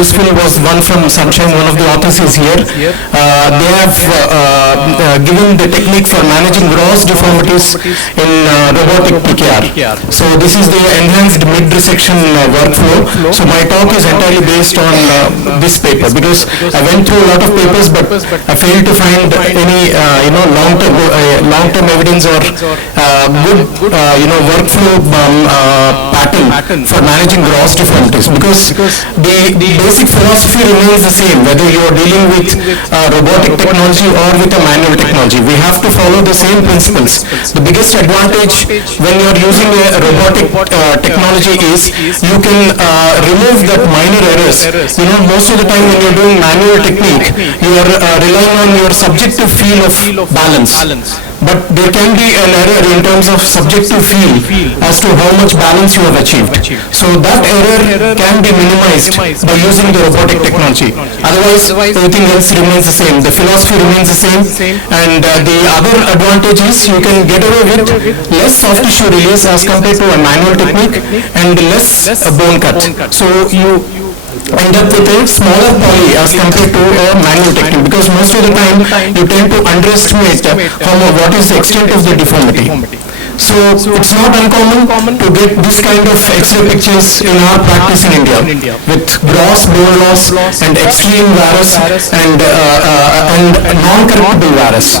useful was one from Sunshine. One of the authors is here. They have given the technique for managing gross deformities in robotic PKR. So this is the enhanced mid-resection workflow. So my talk is entirely based on this paper, because I went through a lot of papers, but I failed to find any long-term evidence or good workflow pattern for managing gross deformities, because the basic philosophy remains the same whether you are dealing with robotic technology or with a manual technology. We have to follow the same principles. The biggest advantage when you are using a robotic technology is you can remove that minor errors. Most of the time when you're doing manual technique, you are relying on your subjective feel of balance. But there can be an error in terms of subjective feel as to how much balance you have achieved. So that error can be minimized by using the robotic technology. Otherwise, everything else remains the same. The philosophy remains the same. And the other advantage is you can get away with less soft tissue release as compared to a manual technique, and less bone cut. So you end up with a smaller poly as compared to a manual technique, because most of the time you tend to underestimate what is the extent of the deformity. So it's not uncommon to get this kind of X-ray pictures in our practice in India, with gross bone loss and extreme varus and non-correctable varus.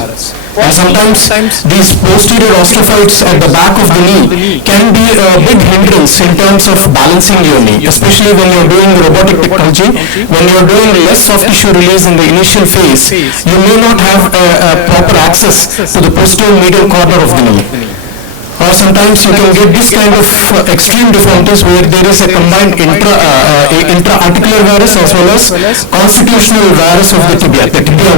And sometimes these posterior osteophytes at the back of the knee can be a big hindrance in terms of balancing your knee, especially when you're doing robotic technology. When you're doing less soft tissue release in the initial phase, you may not have a proper access to the posterior medial corner of the knee. Or sometimes you can get this kind of extreme deformities where there is a combined intra-articular varus as well as constitutional varus of the tibia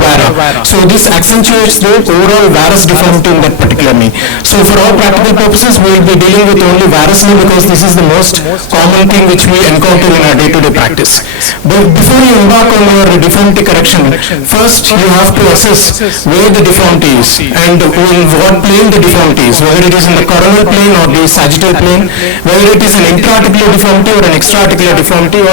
vara. So this accentuates the overall varus deformity in that particular knee. So for all practical purposes, we will be dealing with only varus knee, because this is the most common thing which we encounter in our day-to-day practice. But before you embark on your deformity correction, first you have to assess where the deformity is and in what plane the deformity is, whether it is in the coronal plane or the sagittal plane, whether it is an intra-articular deformity or an extra-articular deformity, or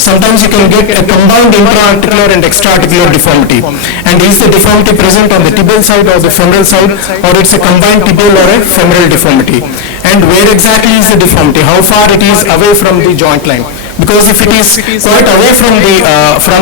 sometimes you can get a combined intra-articular and extra-articular deformity. And is the deformity present on the tibial side or the femoral side, or it's a combined tibial or a femoral deformity? And where exactly is the deformity? How far it is away from the joint line? Because if it is quite away from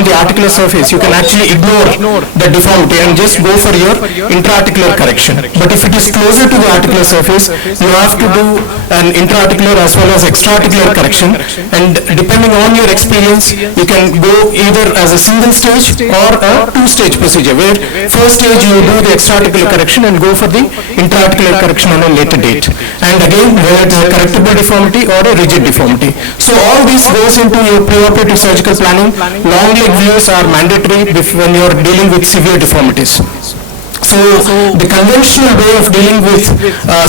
the articular surface, you can actually ignore the deformity and just go for your intra-articular correction. But if it is closer to the articular surface, you have to do an intra-articular as well as extra-articular correction. And depending on your experience, you can go either as a single stage or a two-stage procedure, where first stage you do the extra-articular correction and go for the intra-articular correction on a later date. And again, whether it's a correctable deformity or a rigid deformity. So all these goes into your preoperative surgical planning. Long leg views are mandatory when you are dealing with severe deformities. So the conventional way of dealing with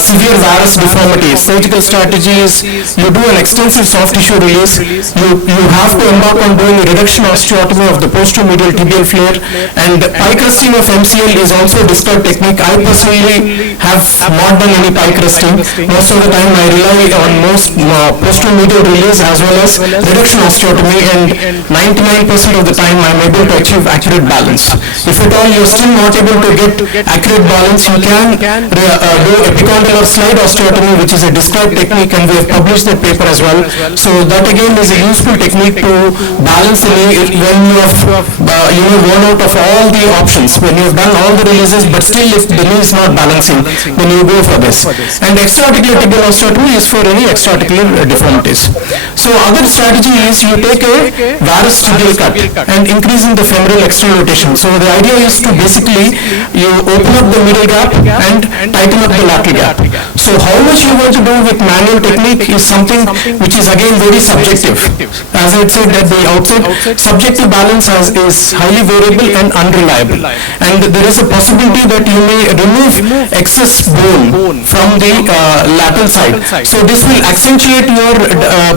severe varus deformities, surgical strategy is you do an extensive soft tissue release. You have to embark on doing a reduction osteotomy of the posteromedial tibial flare, and pie crusting of MCL is also a discard technique. I personally have not done any pie crusting. Most of the time I rely on most posteromedial release as well as reduction osteotomy, and 99% of the time I am able to achieve accurate balance. If at all you are still not able to get accurate balance, you can do epicondylar slide osteotomy, which is a described technique, and we have published that paper as well. So that again is a useful technique to balance the knee when you have worn out of all the options, when you have done all the releases, but still if the knee is not balancing, then you go for this. And extra-articular tibial osteotomy is for any extra-articular deformities. So other strategy is you take a varus tibial cut and increasing the femoral external rotation. So the idea is to basically you open up the middle gap and tighten up the lateral gap. So how much you want to do with manual technique is something which is again very subjective. As I said at the outset, subjective balance is highly variable and unreliable. And there is a possibility that you may remove excess bone from the lateral side. So this will accentuate your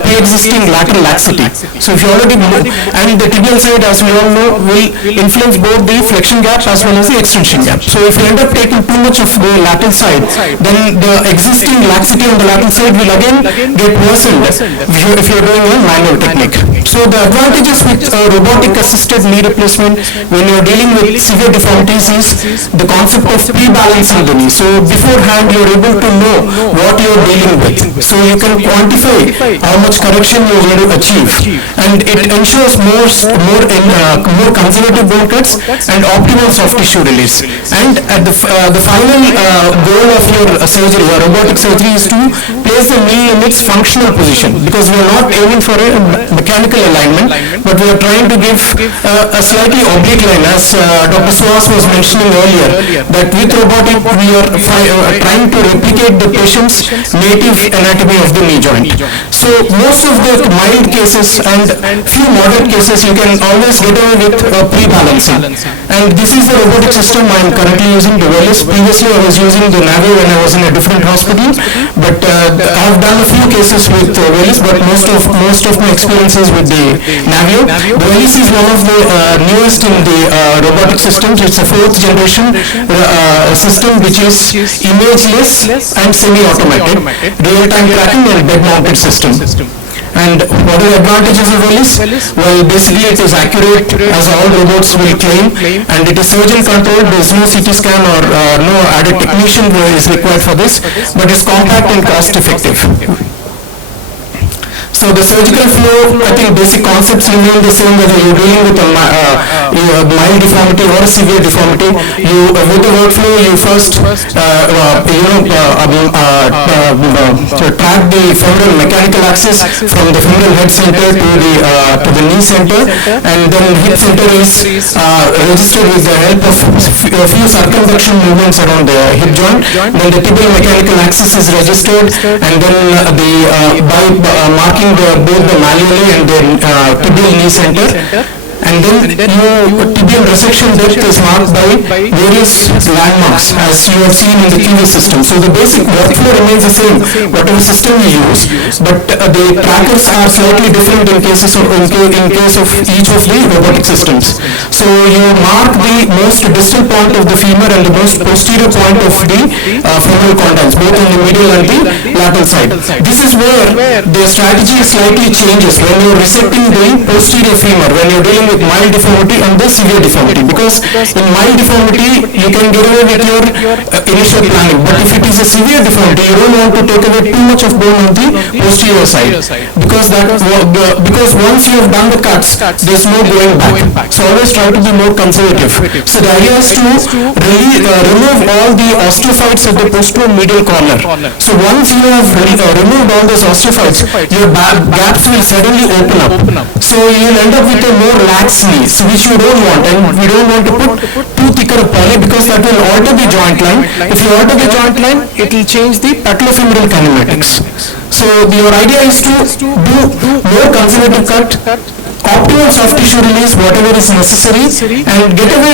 pre-existing lateral laxity. So if you already and the tibial side, as we all know, will influence both the flexion gap as well as the extension gap. So if you end up taking too much of the lateral side, then the existing laxity on the lateral side will again get worsened if you are doing a manual technique. So the advantages with robotic assisted knee replacement when you're dealing with severe deformities is the concept of pre-balancing the knee. So beforehand you're able to know what you're dealing with. So you can quantify how much correction you're going to achieve, and it ensures more conservative bone cuts and optimal soft tissue release. And at the final goal of your surgery, your robotic surgery, is to place the knee in its functional position, because we are not aiming for a mechanical alignment, but we are trying to give a slightly oblique line, as Dr. Suhas was mentioning earlier, that with robotic we are trying to replicate the patient's native anatomy of the knee joint. So most of the mild cases and few moderate cases you can always get away with pre-balancing. And this is the robotic system I am currently using, the Velis. Previously I was using the Navio when I was in a different hospital, but I have done a few cases with Velis, but most of my experiences with the Navio. The Velis is one of the newest in the robotic systems. It's a fourth generation system which is imageless and semi-automatic, real-time tracking and bed-mounted system. And what are the advantages of Velis? Well, basically it is accurate, as all robots will claim, and it is surgeon controlled. There is no CT scan or no added technician is required for this, but it's compact and cost effective. So the surgical flow, I think basic concepts remain the same whether you're dealing with a mild deformity or a severe deformity. With the workflow, you first track the femoral mechanical axis from the femoral head center to the knee center, and then hip center is registered with the help of a few circumflexion movements around the hip joint. Then the tibial mechanical axis is registered, and then by marking both the malleoli and the tibial knee center, and then your tibial resection depth is marked by various landmarks, as you have seen in the TV system. So the basic workflow remains the same, whatever system you use, but the trackers are slightly different in case of each of the robotic systems. So you mark the most distal point of the femur and the most posterior point of the femoral condyles, both on the medial and the lateral side. This is where the strategy slightly changes when you are resecting the posterior femur, when you are dealing with mild deformity and the severe deformity, because in mild deformity you can get away with your initial planning, but if it is a severe deformity you don't want to take away too much of bone on the posterior side, because once you have done the cuts there's no going back. So always try to be more conservative. So the idea is to remove all the osteophytes at the posteromedial corner. So once you have removed all those osteophytes, your gaps will suddenly open up. So you'll end up with a more lax knee, which you don't want, and we don't want to put too thicker a poly, because that will alter the joint line. If you alter the joint line, it will change the patellofemoral kinematics. So your idea is to do more conservative cut, optimal soft tissue release whatever is necessary, and get away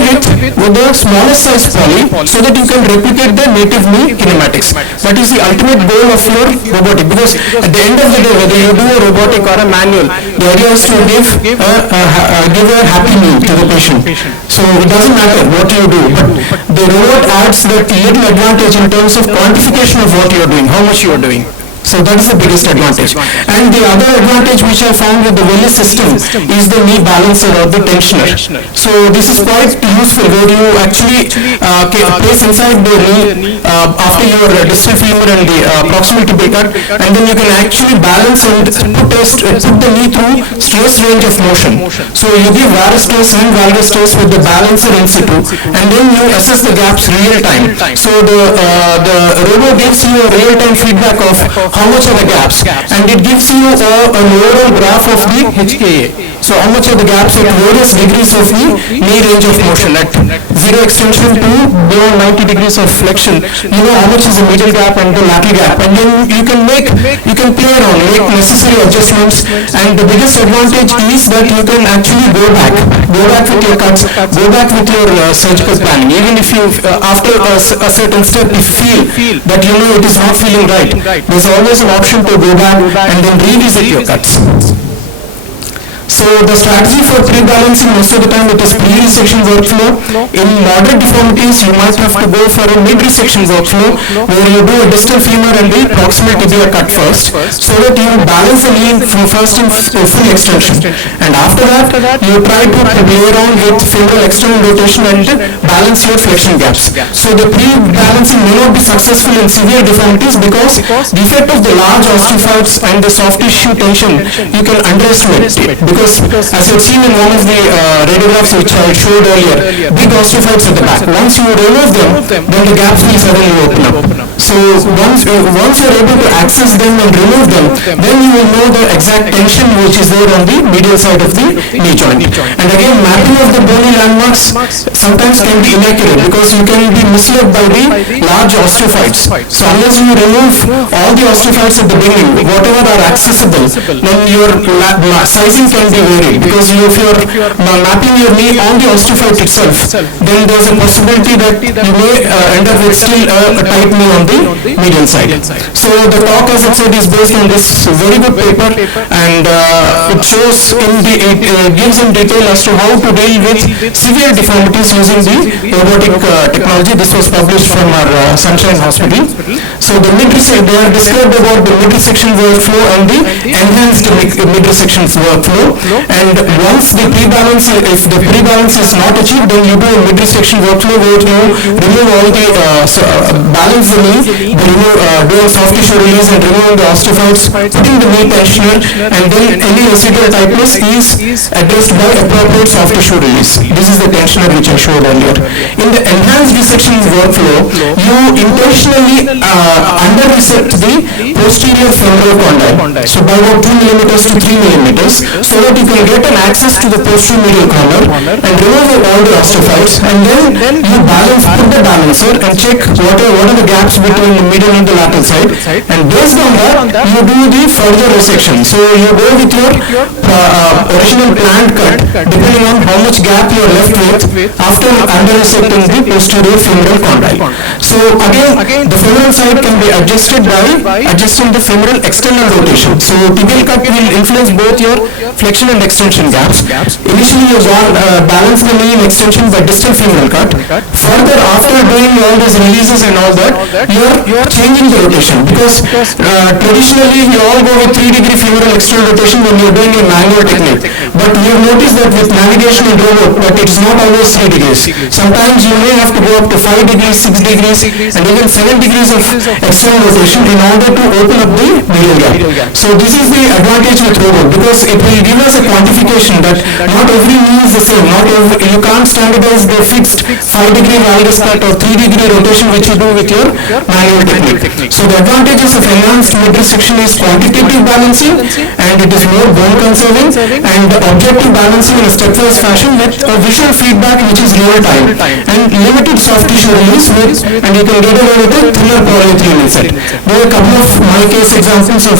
with the smallest size poly, so that you can replicate the native knee kinematics. That is the ultimate goal of your robotic, because at the end of the day, whether you do a robotic or a manual, the idea is to give a happy knee to the patient. So it doesn't matter what you do, but the robot adds that little advantage in terms of quantification of what you are doing, how much you are doing. So that is the biggest advantage. And the other advantage which I found with the Velis system is the knee balancer or the tensioner. So this is quite useful, where you actually place inside the knee after your distal femur and the proximal tibial cut, and then you can actually balance and put the knee through stress range of motion. So you give varus stress and valgus stress with the balancer in situ, and then you assess the gaps real time. So the robot gives you a real time feedback of how much are the gaps, and it gives you an overall graph of the HKA. So how much are the gaps at various degrees of the knee range of motion, at zero extension to beyond 90 degrees of flexion. You know how much is the medial gap and the lateral gap, and then you can play around, make necessary adjustments. And the biggest advantage is that you can actually go back with your cuts, go back with your surgical planning. Even if you after a certain step you feel that it is not feeling right, there's always an option to go back and then revisit your cuts. So the strategy for pre-balancing, most of the time it is pre-resection workflow. In moderate deformities, you might have to go for a mid-resection workflow where you do a distal femur and the proximal tibia cut first, so that you balance the knee first in full extension. And after that, you try to play around with femoral external rotation and balance your flexion gaps. So the pre-balancing may not be successful in severe deformities because the effect of the large osteophytes and the soft tissue tension you can underestimate it. Because as you've seen in one of the radiographs which I showed earlier, big osteophytes at the back. Once you remove them, then the gaps will suddenly open up. So once you're able to access them and remove them, then you will know the exact tension which is there on the medial side of the knee joint. And again, mapping of the bony landmarks sometimes can be inaccurate because you can be misled by the large osteophytes. So unless you remove all the osteophytes at the beginning, whatever are accessible, then your sizing can be varied, because if you're mapping your knee on the osteophyte itself, then there's a possibility that you may end up with still a tight knee on the medial side. So the talk, as I said, is based on this very good paper, and it shows it gives in detail as to how to deal with severe deformities using the robotic technology. This was published from our Sunshine Hospital. So the they are described about the mid-resection workflow and the enhanced mid-resection workflow. And once the pre-balance, if the pre-balance is not achieved, then you do a mid-resection workflow where you remove all the balance the knee, doing soft tissue release and removing the osteophytes, putting the knee tensioner, and then any residual tightness is addressed by appropriate soft tissue release. This is the tensioner which I showed earlier. In the enhanced resection workflow, you intentionally under-resect the posterior femoral condyle, so by about 2 millimeters to 3 millimeters, so that you can get an access to the posterior medial corner and remove all the osteophytes, and then you put the balancer and check what are the gaps between the medial and the lateral side, and based on that you do the further resection. So you go with your original planned cut depending on how much gap you are left with after under-resecting the posterior femoral condyle. So again, the femoral side can be adjusted by adjusting the femoral external rotation. So tibial cut will influence both your flexion and extension gaps. Initially you balance the knee in extension by distal femoral cut. Further, after doing all these releases and all that, you are changing the rotation, because traditionally you all go with 3-degree femoral external rotation when you are doing a manual technique. But we have noticed that with navigation and robot, that it is not always 3 degrees. Sometimes you may have to go up to 5 degrees, 6 degrees, and even 7 degrees of external rotation in order to open up the medial gap. So this is the advantage with robot, because it will give us a quantification that not every knee is the same. You can't standardize the fixed 5-degree valgus cut or 3-degree rotation which you do with your manual technique. So the advantages of enhanced mid-resection is quantitative balancing, and it is more bone conserving, and objective balancing in a stepwise fashion with a visual feedback which is real time, and limited soft tissue release, and you can get away with a thinner polyethylene set. There are a couple of my case examples of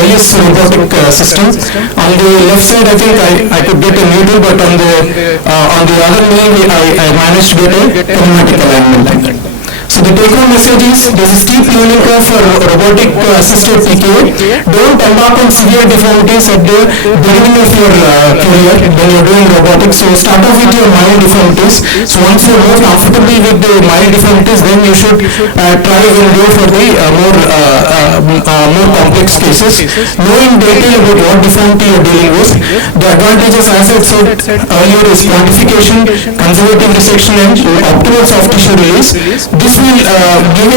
Wellis robotic system. On the left side, I think I could get a needle, but on the other knee I managed to get a pneumatic alignment. So the take-home message is, there is a steep learning curve for robotic assisted PKA. Don't embark on severe deformities at the beginning of your career when you're doing robotics. So start off with your mild deformities. So once you're more comfortable with the mild deformities, then you should try and go for the more complex cases. Know in detail about what deformity you're dealing with. The advantages, as I said earlier, is quantification, conservative resection, and optimal soft tissue release. This will give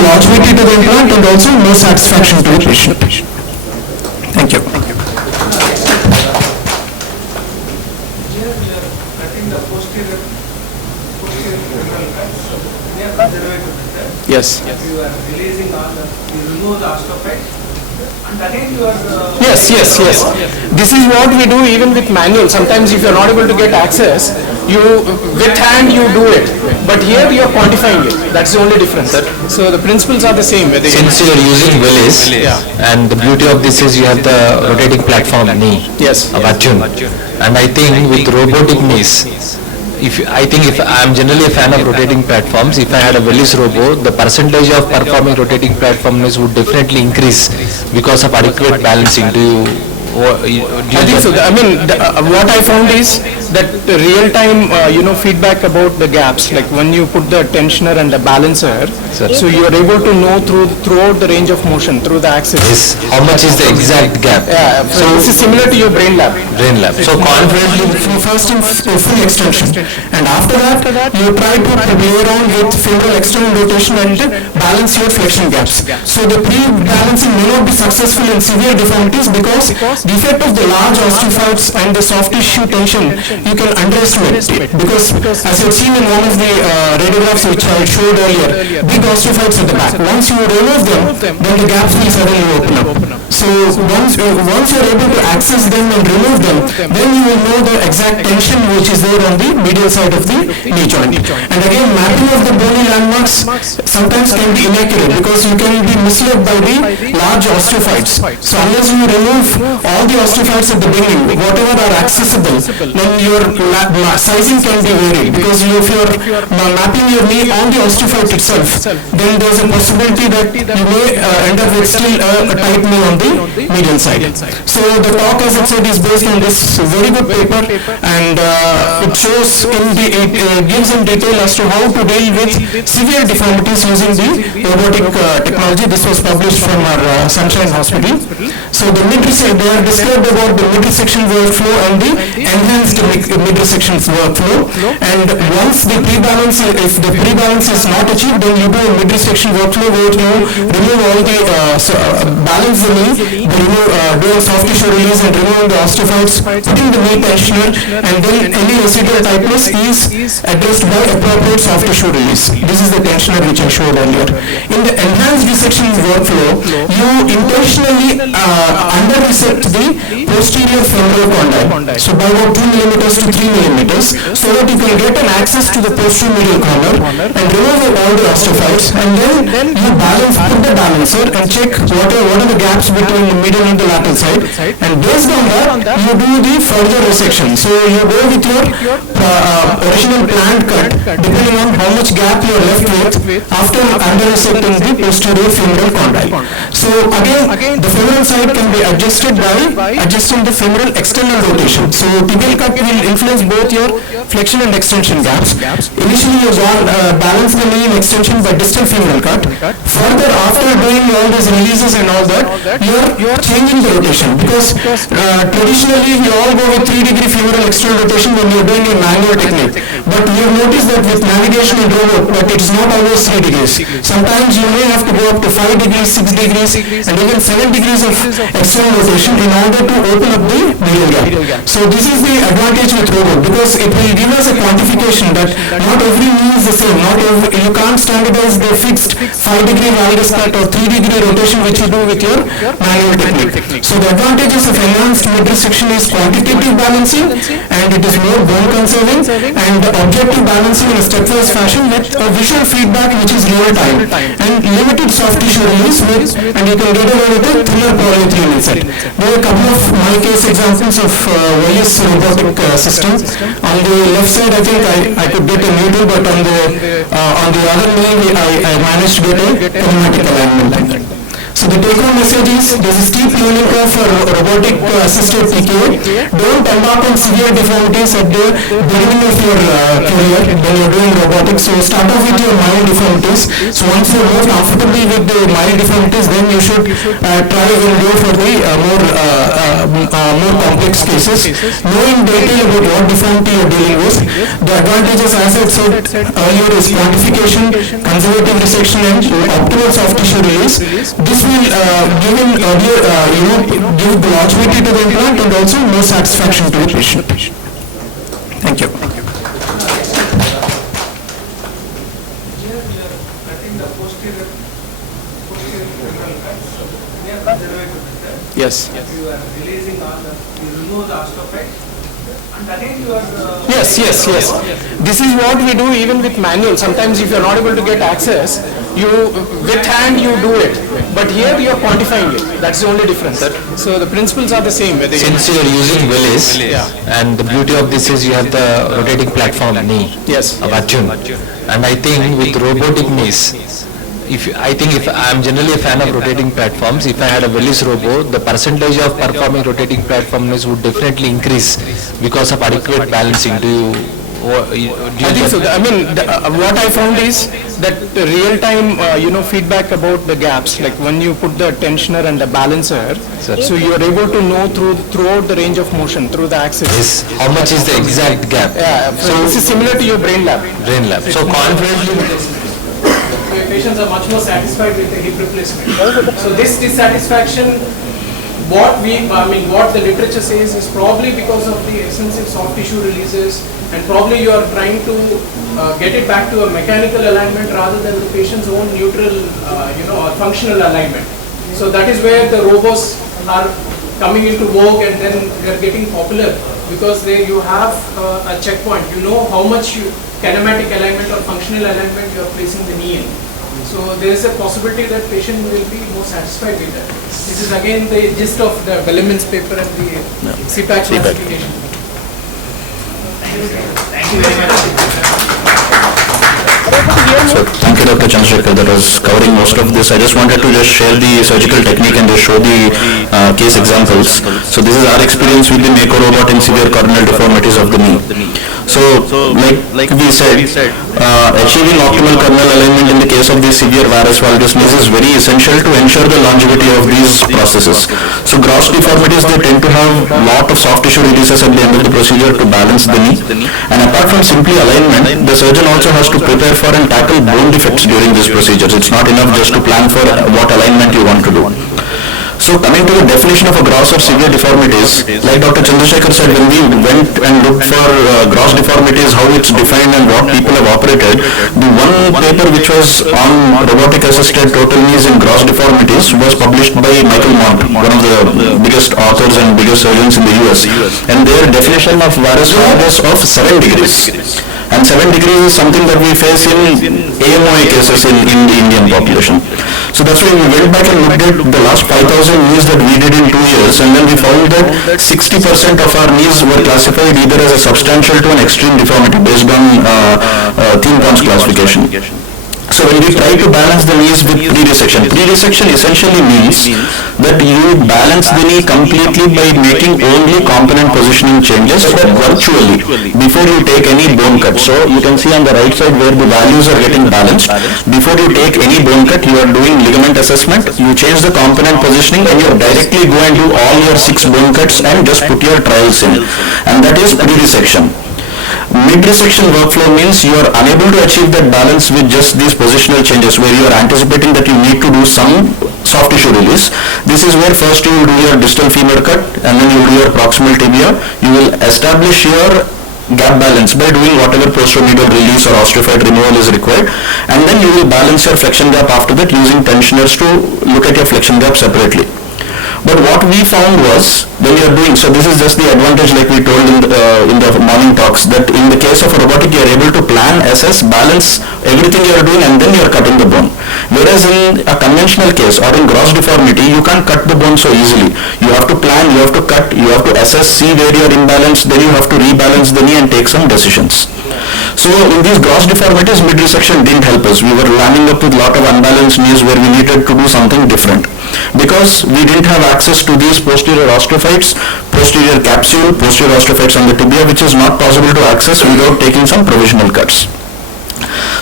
longevity to the implant and also more satisfaction to the patient. Thank you. Yes. You are releasing all you remove the osteophyte. Yes. This is what we do even with manual. Sometimes if you are not able to get access, with hand you do it. But here you are quantifying it. That's the only difference. So the principles are the same. Since you are using Wellis, and the beauty of this is you have the rotating platform knee. Yes. Of Arjun. And I think with robotic knees, if I'm generally a fan of rotating platforms, if I had a Wellis Robo, the percentage of performing rotating platform knees would definitely increase because of adequate balancing. Do you Do I you think so. I mean, what I found is that the real-time, feedback about the gaps, like when you put the tensioner and the balancer, Sir. so you are able to know throughout the range of motion, through the axis. Is how much is the exact gap? Yeah, so this is similar to your brain lab. Brain lab. So confidently, First in full extension, and after that you try to play around with femoral external rotation and balance your flexion gaps. So the pre-balancing may not be successful in severe deformities because the effect of the large osteophytes and the soft tissue tension you can underestimate it, because as you've seen in one of the radiographs which I showed earlier, big osteophytes at the back. Once you remove them, then the gaps will suddenly open up. So once you're able to access them and remove them, then you will know the exact tension which is there on the medial side of the knee joint. And again, mapping of the bony landmarks sometimes can be inaccurate because you can be misled by the large osteophytes. So unless you remove all the osteophytes at the beginning, whatever are accessible, then your sizing can be varied, because if you're mapping your knee on the osteophyte itself, then there's a possibility that you may end up with still a tight knee on the medial side. So the talk, as I said, is based on this very good paper, and it shows it gives in detail as to how to deal with severe deformities using the robotic technology. This was published from our Sunshine Hospital. So the they are described about the mid-resection workflow and the enhanced mid-resection workflow. And once the pre-balance, if the pre-balance is not achieved, then you do a mid-resection workflow where you remove all the balance the knee, do a soft tissue release and remove the osteophytes, putting the knee tensioner, and then any residual tightness is addressed by appropriate soft tissue release. This is the tensioner which I showed earlier. In the enhanced resection workflow, you intentionally under-resect the posterior femoral condyle, so by about 2 millimeters to 3 millimeters, so that you can get an access to the posterior medial corner and remove all the osteophytes, and then you put the balancer and check what are the gaps between the medial and the lateral side, and based on that you do the further resection. So you go with your original planned cut depending on how much gap you are left with after under-resecting the posterior femoral condyle. So again, the femoral side can be adjusted by adjusting the femoral external rotation. So tibial cut will influence both your flexion and extension gaps. Initially you balance the knee in extension by distal femoral cut. Further, after doing all these releases and all that, you are changing the rotation, because traditionally you all go with 3-degree femoral external rotation when you are doing a manual technique. But we have noticed that with navigation and robot, that it is not always 3 degrees. Sometimes you may have to go up to 5 degrees, 6 degrees, and even 7 degrees of external rotation in order to open up the medial gap. So this is the advantage with robot, because it will give us a quantification that not every knee is the same. You can't standardize the fixed 5-degree valgus cut or 3-degree rotation which you do with your manual technique. So the advantages of enhanced mid-resection is quantitative balancing, and it is more bone conserving, and objective balancing in a stepwise fashion with a visual feedback which is real time, and limited soft tissue release and you can get away with a thinner polyethylene insert. There are a couple of my case examples of Willis robotic system. On the left side, I think I could get a needle, but on the other knee I managed to get a pneumatic alignment. So the take-home message is, there is a steep learning curve for robotic assisted PKA. Don't embark on severe deformities at the beginning of your career when you are doing robotics. So start off with your mild deformities. So once you are more comfortable with the mild deformities, then you should try and go for the more complex cases. Knowing detail about what deformity you are dealing with. The advantages, as I said earlier, is quantification, conservative resection, and optimal soft tissue release. This will give longevity to the implant and also more satisfaction to the patient. Thank you. Yes. You are releasing all you remove the osteophyte, and again you are. Yes. This is what we do even with manual. Sometimes if you are not able to get access, with hand you do it. But here you are quantifying it. That's the only difference. So the principles are the same. Since you are using Willis, and the beauty of this is you have the rotating platform knee, Yes. a vacuum. And I think with robotic knees, I think if I'm generally a fan of rotating platforms, if I had a Willis Robo, the percentage of performing rotating platforms would definitely increase because of adequate balancing. Do you I think so. I mean, what I found is that the real-time, feedback about the gaps, like when you put the tensioner and the balancer, so you are able to know throughout the range of motion, through the axis. Yes. How much is the exact gap? Yeah, so this is similar to your brain lab. Brain lab. So confidently, Your patients are much more satisfied with the hip replacement. So this dissatisfaction, what the literature says is probably because of the extensive soft tissue releases, and probably you are trying to get it back to a mechanical alignment rather than the patient's own neutral, or functional alignment. So that is where the robos are coming into vogue, and then they are getting popular because you have a checkpoint. You know how much kinematic alignment or functional alignment you are placing the knee in. So there is a possibility that patient will be more satisfied with that. This is again the gist of the Belleman's paper and the CPAC classification. Thank you very much. So thank you, Dr. Chandrasekhar, that was covering most of this. I just wanted to just share the surgical technique and just show the case examples. So this is our experience with the Mako robot in severe coronal deformities of the knee. So like we said, achieving optimal coronal alignment in the case of the severe varus valgus knees is very essential to ensure the longevity of these processes. So gross deformities, they tend to have a lot of soft tissue releases at the end of the procedure to balance the knee. And apart from simply alignment, the surgeon also has to prepare for and tackle bone defects during these procedures. It's not enough just to plan for what alignment you want to do. So coming to the definition of a gross or severe deformities, like Dr. Chandrasekhar said, when we went and looked for gross deformities, how it's defined and what people have operated, the one paper which was on robotic assisted total knees in gross deformities was published by Michael Mont, one of the biggest authors and biggest surgeons in the US. And their definition of varus valgus of 7 degrees. And 7 degrees is something that we face in AMOA cases in the Indian population. So that's why we went back and looked at the last 5,000 knees that we did in 2 years, and then we found that 60% of our knees were classified either as a substantial to an extreme deformity based on Thien-Pons classification. So when we try to balance the knees with pre-resection essentially means that you balance the knee completely by making only component positioning changes, but virtually, before you take any bone cut. So you can see on the right side where the values are getting balanced. Before you take any bone cut, you are doing ligament assessment, you change the component positioning, and you directly go and do all your 6 bone cuts and just put your trials in. And that is pre-resection. Mid-resection workflow means you are unable to achieve that balance with just these positional changes, where you are anticipating that you need to do some soft tissue release. This is where first you will do your distal femur cut, and then you will do your proximal tibia. You will establish your gap balance by doing whatever posteromedial release or osteophyte removal is required, and then you will balance your flexion gap after that using tensioners to look at your flexion gap separately. But what we found was, when you are doing, so this is just the advantage like we told in the morning talks, that in the case of robotic you are able to plan, assess, balance everything you are doing, and then you are cutting the bone. Whereas in a conventional case or in gross deformity, you can't cut the bone so easily. You have to plan, you have to cut, you have to assess, see where you are imbalanced, then you have to rebalance the knee and take some decisions. So in these gross deformities, mid-resection didn't help us. We were landing up with a lot of unbalanced knees where we needed to do something different, because we didn't have access to these posterior osteophytes, posterior capsule, posterior osteophytes on the tibia, which is not possible to access without taking some provisional cuts.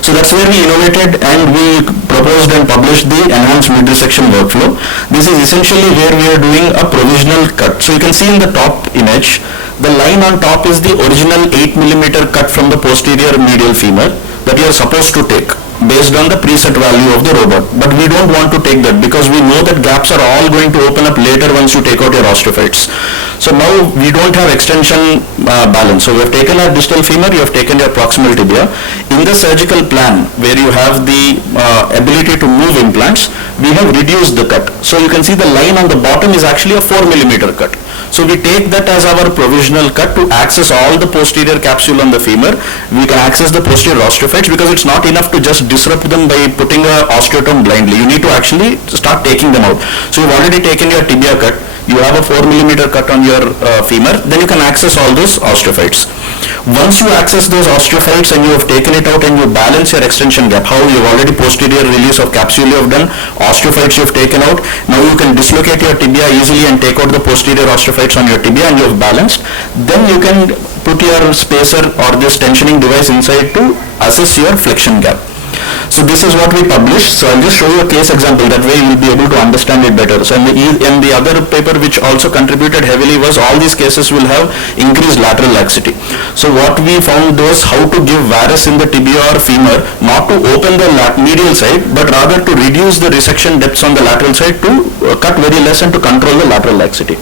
So that's where we innovated and we proposed and published the enhanced mid-resection workflow. This is essentially where we are doing a provisional cut. So you can see in the top image, the line on top is the original 8 millimeter cut from the posterior medial femur that you are supposed to take based on the preset value of the robot. But we don't want to take that because we know that gaps are all going to open up later once you take out your osteophytes. So now we don't have extension balance. So we have taken our distal femur, you have taken your proximal tibia. In the surgical plan where you have the ability to move implants, we have reduced the cut. So you can see the line on the bottom is actually a 4 millimeter cut. So we take that as our provisional cut to access all the posterior capsule on the femur. We can access the posterior osteophytes because it's not enough to just disrupt them by putting a osteotome blindly. You need to actually start taking them out. So you've already taken your tibia cut, you have a 4 millimeter cut on your femur, then you can access all those osteophytes. Once you access those osteophytes and you have taken it out and you balance your extension gap, how you've already posterior release of capsule you have done, osteophytes you have taken out, now you can dislocate your tibia easily and take out the posterior osteophytes on your tibia and you have balanced, then you can put your spacer or this tensioning device inside to assess your flexion gap. So this is what we published. So I'll just show you a case example, that way you will be able to understand it better. So in the other paper which also contributed heavily was all these cases will have increased lateral laxity. So what we found was how to give varus in the tibia or femur, not to open the medial side, but rather to reduce the resection depths on the lateral side to cut very less and to control the lateral laxity.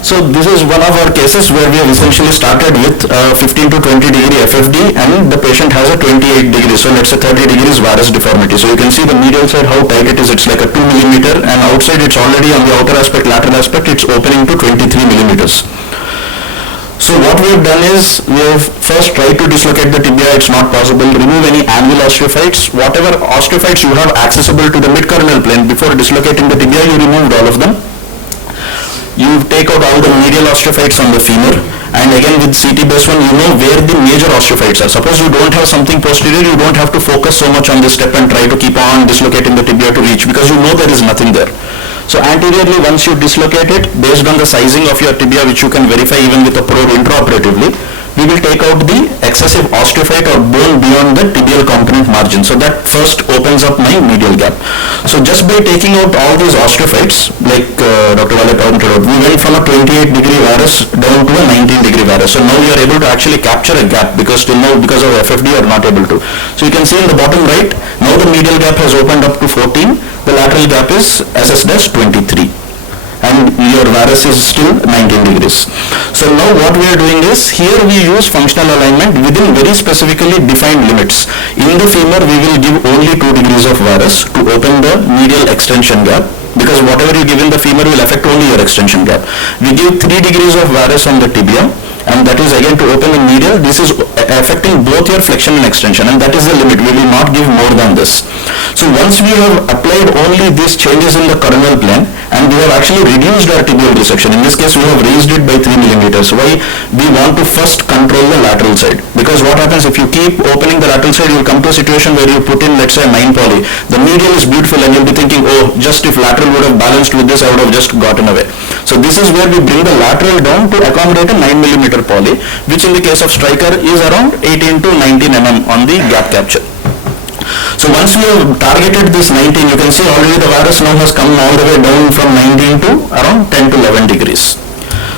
So this is one of our cases where we have essentially started with 15 to 20 degree FFD and the patient has a 28 degrees. So let's say 30 degrees varus deformity. So you can see the medial side how tight it is. It's like a 2 millimeter and outside it's already on the outer aspect, lateral aspect, it's opening to 23 millimeters. So what we have done is we have first tried to dislocate the tibia. It's not possible. Remove any anvil osteophytes. Whatever osteophytes you have accessible to the mid-coronal plane, before dislocating the tibia you removed all of them. You take out all the medial osteophytes on the femur, and again with CT based one you know where the major osteophytes are. Suppose you don't have something posterior, you don't have to focus so much on this step and try to keep on dislocating the tibia to reach, because you know there is nothing there. So anteriorly, once you dislocate it, based on the sizing of your tibia, which you can verify even with a probe intraoperatively, we will take out the excessive osteophyte or bone beyond the tibial component margin. So that first opens up my medial gap. So just by taking out all these osteophytes, like Dr. Vale pointed out, we went from a 28 degree varus down to a 19 degree varus. So now we are able to actually capture a gap, because till now because of FFD you are not able to. So you can see in the bottom right, now the medial gap has opened up to 14, the lateral gap is assessed as 23. And your varus is still 19 degrees. So now what we are doing is, here we use functional alignment within very specifically defined limits. In the femur we will give only 2 degrees of varus to open the medial extension gap, because whatever you give in the femur will affect only your extension gap. We give 3 degrees of varus on the tibia, and that is again to open the medial. This is affecting both your flexion and extension, and that is the limit. We will not give more than this. So once we have applied only these changes in the coronal plane, and we have actually reduced our tibial resection. In this case we have raised it by 3 millimeters. Why? We want to first control the lateral side, because what happens if you keep opening the lateral side, you will come to a situation where you put in, let's say, 9 poly. The medial is beautiful and you'll be thinking, oh, just if lateral would have balanced with this, I would have just gotten away. So this is where we bring the lateral down to accommodate a 9 millimeter poly, which in the case of Stryker is around 18 to 19 mm on the gap capture. So once we have targeted this 19, you can see already the varus now has come all the way down from 19 to around 10 to 11 degrees.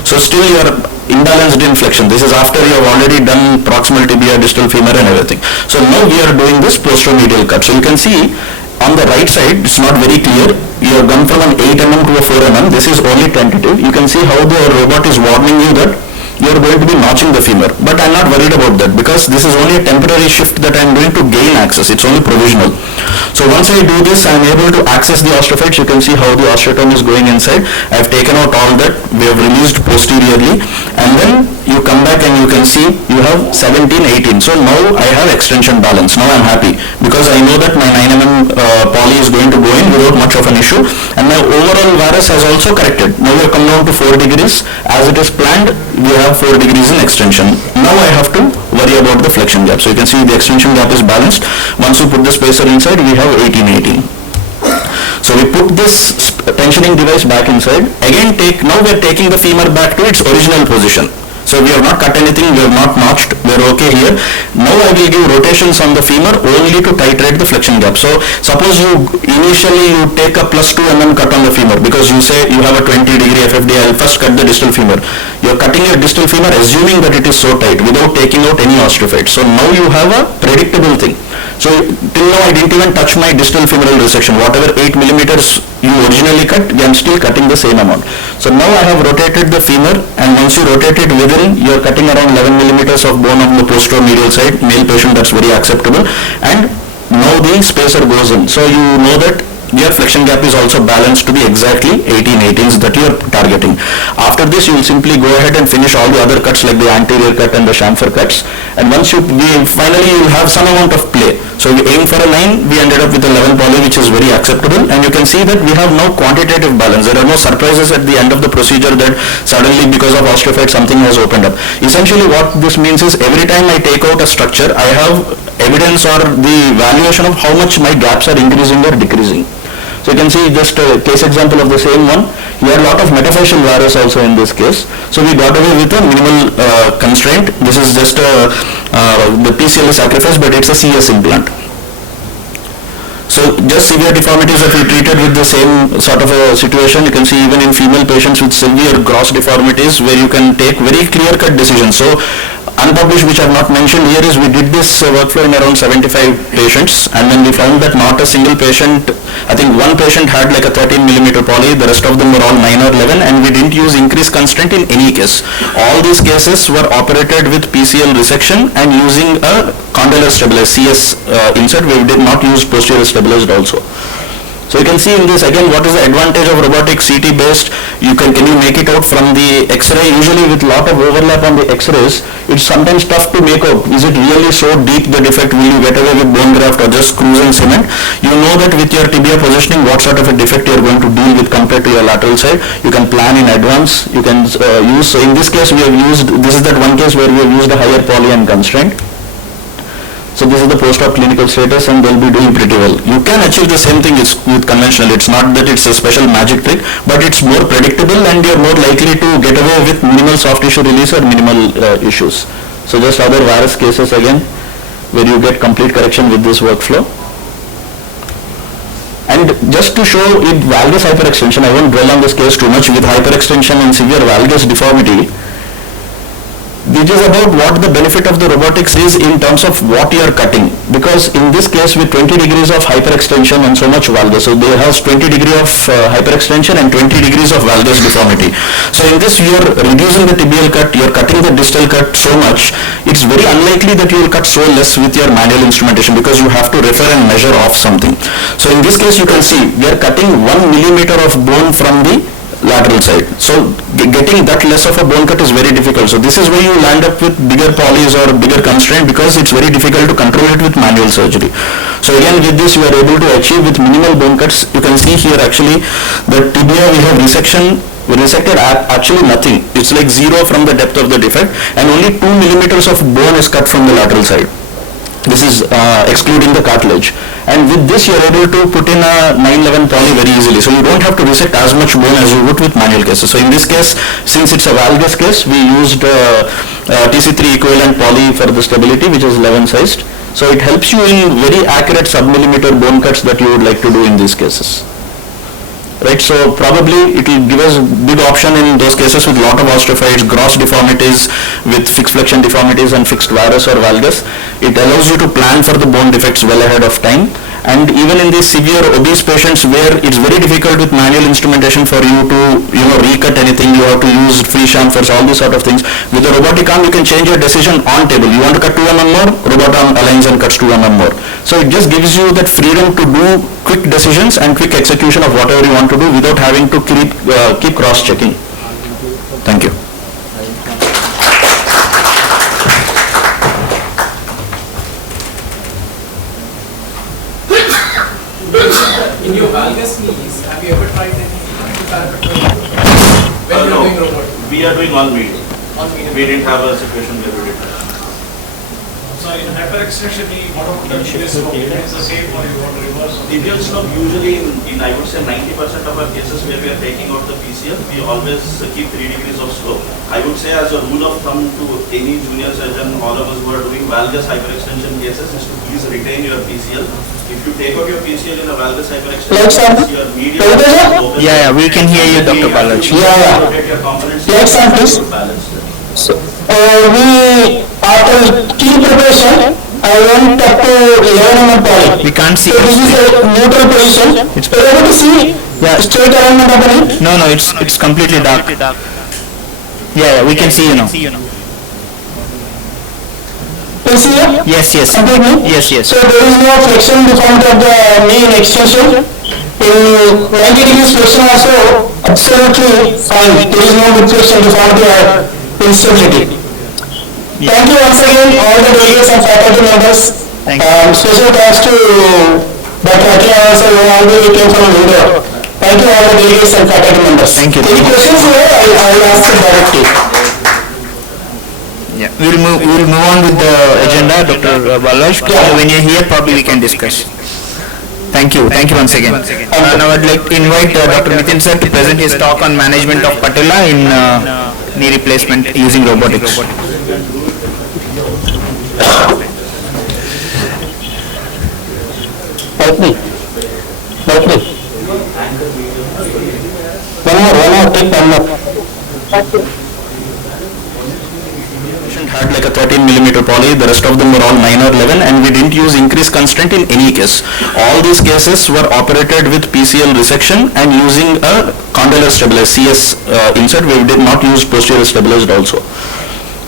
So still you are imbalanced in flexion. This is after you have already done proximal tibia, distal femur and everything. So now we are doing this posteromedial cut. So you can see on the right side, it's not very clear. You have gone from an 8 mm to a 4 mm. This is only tentative. You can see how the robot is warning you that you are going to be notching the femur. But I am not worried about that, because this is only a temporary shift that I am doing to gain access. It's only provisional. So once I do this, I am able to access the osteophytes. You can see how the osteotome is going inside. I have taken out all that. We have released posteriorly. And then you come back and you can see you have 17, 18. So now I have extension balance. Now I am happy, because I know that my 9 mm poly is going to go in without much of an issue. And my overall varus has also corrected. Now we have come down to 4 degrees. As it is planned, we have 4 degrees in extension. Now I have to worry about the flexion gap. So you can see the extension gap is balanced. Once you put the spacer inside, we have 18, 18. So we put this tensioning device back inside. Again now we are taking the femur back to its original position. So we have not cut anything, we have not notched, we are okay here. Now I will give rotations on the femur only to titrate the flexion gap. So suppose initially you take a plus 2 mm cut on the femur, because you say you have a 20 degree FFD, I will first cut the distal femur. You are cutting your distal femur assuming that it is so tight without taking out any osteophyte. So now you have a predictable thing. So till now I didn't even touch my distal femoral resection. Whatever 8 millimeters you originally cut, I am still cutting the same amount. So now I have rotated the femur, and once you rotate it within, you are cutting around 11 millimeters of bone on the posteromedial side. Male patient, that's very acceptable. And now the spacer goes in. So you know that your flexion gap is also balanced to be exactly 18/18 that you are targeting. After this, you will simply go ahead and finish all the other cuts like the anterior cut and the chamfer cuts. And once finally you will have some amount of play. So we aim for a 9, we ended up with a 11 poly, which is very acceptable. And you can see that we have no quantitative balance. There are no surprises at the end of the procedure that suddenly because of osteophyte something has opened up. Essentially what this means is every time I take out a structure, I have evidence or the valuation of how much my gaps are increasing or decreasing. So you can see just a case example of the same one. Here a lot of metaphyseal varus also in this case. So we got away with a minimal constraint. This is just the PCL is sacrificed, but it's a CS implant. So just severe deformities that we treated with the same sort of a situation. You can see even in female patients with severe gross deformities where you can take very clear-cut decisions. So unpublished, which I have not mentioned here, is we did this workflow in around 75 patients, and then we found that not a single patient, I think one patient had like a 13 millimeter poly, the rest of them were all 9 or 11, and we didn't use increased constraint in any case. All these cases were operated with PCL resection and using a condylar stabilized CS insert. We did not use posterior stabilized also. So you can see in this again what is the advantage of robotic CT based. Can you make it out from the X-ray? Usually with lot of overlap on the X-rays, it's sometimes tough to make out. Is it really so deep the defect? Will you get away with bone graft or just screws and cement? You know that with your tibia positioning what sort of a defect you are going to deal with compared to your lateral side. You can plan in advance. You can use, so in this case we have used, this is that one case where we have used a higher poly and constraint. So this is the post-op clinical status and they'll be doing pretty well. You can achieve the same thing with conventional. It's not that it's a special magic trick, but it's more predictable and you're more likely to get away with minimal soft tissue release or minimal issues. So just other varus cases again, where you get complete correction with this workflow. And just to show it valgus hyperextension, I won't dwell on this case too much. With hyperextension and severe valgus deformity, it is about what the benefit of the robotics is in terms of what you are cutting, because in this case with 20 degrees of hyperextension and so much valgus, so they have 20 degree of hyperextension and 20 degrees of valgus deformity. So in this you are reducing the tibial cut, you are cutting the distal cut so much, it's very unlikely that you will cut so less with your manual instrumentation because you have to refer and measure off something. So in this case you can see we are cutting 1 millimeter of bone from the lateral side. So getting that less of a bone cut is very difficult. So this is where you land up with bigger polys or bigger constraint because it's very difficult to control it with manual surgery. So again with this you are able to achieve with minimal bone cuts. You can see here actually the tibia we have resection. We resected actually nothing. It's like 0 from the depth of the defect and only 2 millimeters of bone is cut from the lateral side. This is excluding the cartilage, and with this you are able to put in a 9/11 poly very easily, so you don't have to resect as much bone as you would with manual cases. So in this case, since it's a valgus case, we used TC3 equivalent poly for the stability, which is 11 sized, so it helps you in very accurate sub-millimeter bone cuts that you would like to do in these cases. Right, so probably it will give us big option in those cases with lot of osteophytes, gross deformities, with fixed flexion deformities and fixed varus or valgus. It allows you to plan for the bone defects well ahead of time. And even in these severe obese patients where it's very difficult with manual instrumentation for you to recut anything, you have to use free chamfers, all these sort of things. With the robotic arm you can change your decision on table. You want to cut 2 mm more, robot arm aligns and cuts 2 mm more. So it just gives you that freedom to do quick decisions and quick execution of whatever you want to do without having to keep cross-checking. Thank you. In your valgus knees, have you ever tried any anti-parameter when you are doing robot? We are doing all medium. On medium? We didn't have a situation where we did that. So in hyperextension, what about the tibial slope? Is the same or you want to reverse? Tibial slope usually in I would say 90% of our cases where we are taking out the PCL, we always keep 3 degrees of slope. I would say as a rule of thumb to any junior surgeon, all of us who are doing valgus hyperextension cases is to please retain your PCL. If you take out your PCL in a valgus hyperextension, your medial open. Yeah, we can hear you, Dr. Balaji. Rotate your components. So, we after key preparation, I went up to 11 mm poly. we can't see. So this is a neutral position. It's able to see straight alignment happening. No, it's completely dark. Yeah, we can see you now. You see here? Yes. Completely? Yes. So there is no flexion deformity of the knee in extension. In 90 degrees position also absolutely fine. There is no depression, deformity or instability. Thank you once again all the delegates and faculty members. Special thanks to Dr. Akhil also, who all the way came from India. Thank you all the delegates and faculty members. Thank you. Any questions here? I will ask it directly. Yeah, we'll move on with the agenda, Dr. Balraj. When you're here, probably we can discuss. Thank you once again. Now I'd like to invite Dr. Nitin sir to present his talk on management of patella in knee replacement using robotics. Help me. One more, take one more. Patient had like a 13 millimeter poly, the rest of them were all 9 or 11, and we didn't use increased constraint in any case. All these cases were operated with PCL resection and using a condylar stabilized CS insert. We did not use posterior stabilized also.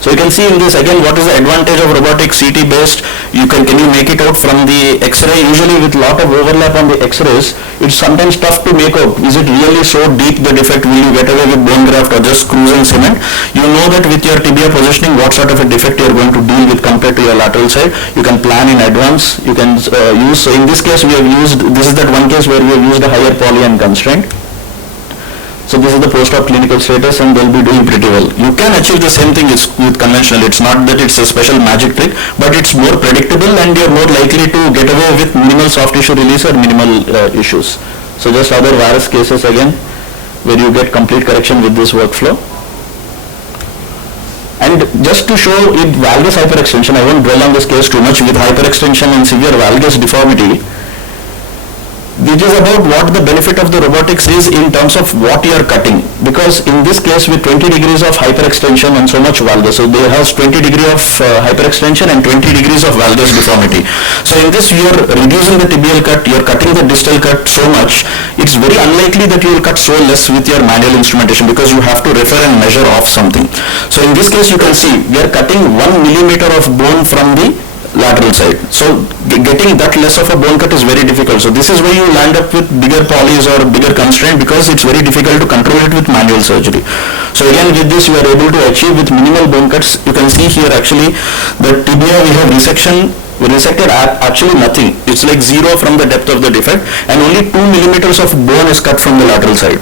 So you can see in this again what is the advantage of robotic CT based. Can you make it out from the X-ray? Usually with lot of overlap on the X-rays, it's sometimes tough to make out. Is it really so deep the defect? Will you get away with bone graft or just screws and cement? You know that with your tibia positioning what sort of a defect you are going to deal with compared to your lateral side. You can plan in advance. You can use, so in this case we have used, this is that one case where we have used a higher poly and constraint. So this is the post-op clinical status and they'll be doing pretty well. You can achieve the same thing with conventional. It's not that it's a special magic trick, but it's more predictable and you're more likely to get away with minimal soft tissue release or minimal issues. So just other varus cases again, where you get complete correction with this workflow. And just to show it valgus hyperextension, I won't dwell on this case too much. With hyperextension and severe valgus deformity, which is about what the benefit of the robotics is in terms of what you are cutting, because in this case with 20 degrees of hyperextension and so much valgus, so there has 20 degree of hyperextension and 20 degrees of valgus deformity. So in this you are reducing the tibial cut, you are cutting the distal cut so much, it's very unlikely that you will cut so less with your manual instrumentation because you have to refer and measure off something. So in this case you can see we are cutting 1 millimeter of bone from the lateral side. So getting that less of a bone cut is very difficult. So this is where you land up with bigger polys or bigger constraint because it's very difficult to control it with manual surgery. So again with this you are able to achieve with minimal bone cuts. You can see here actually the tibia we have resection. We resected actually nothing. It's like 0 from the depth of the defect and only 2 millimeters of bone is cut from the lateral side.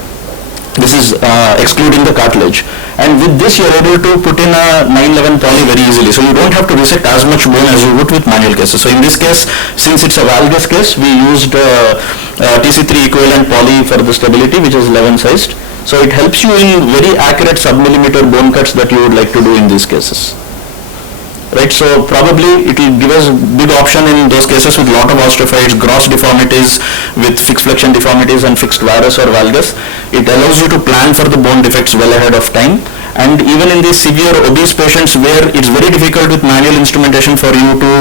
This is excluding the cartilage, and with this you are able to put in a 911 poly very easily, so you don't have to resect as much bone as you would with manual cases. So in this case, since it's a valgus case, we used TC3 equivalent poly for the stability, which is 11 sized, so it helps you in very accurate sub-millimeter bone cuts that you would like to do in these cases. Right, so probably it will give us big option in those cases with lot of osteophytes, gross deformities, with fixed flexion deformities and fixed varus or valgus. It allows you to plan for the bone defects well ahead of time. And even in these severe obese patients where it's very difficult with manual instrumentation for you to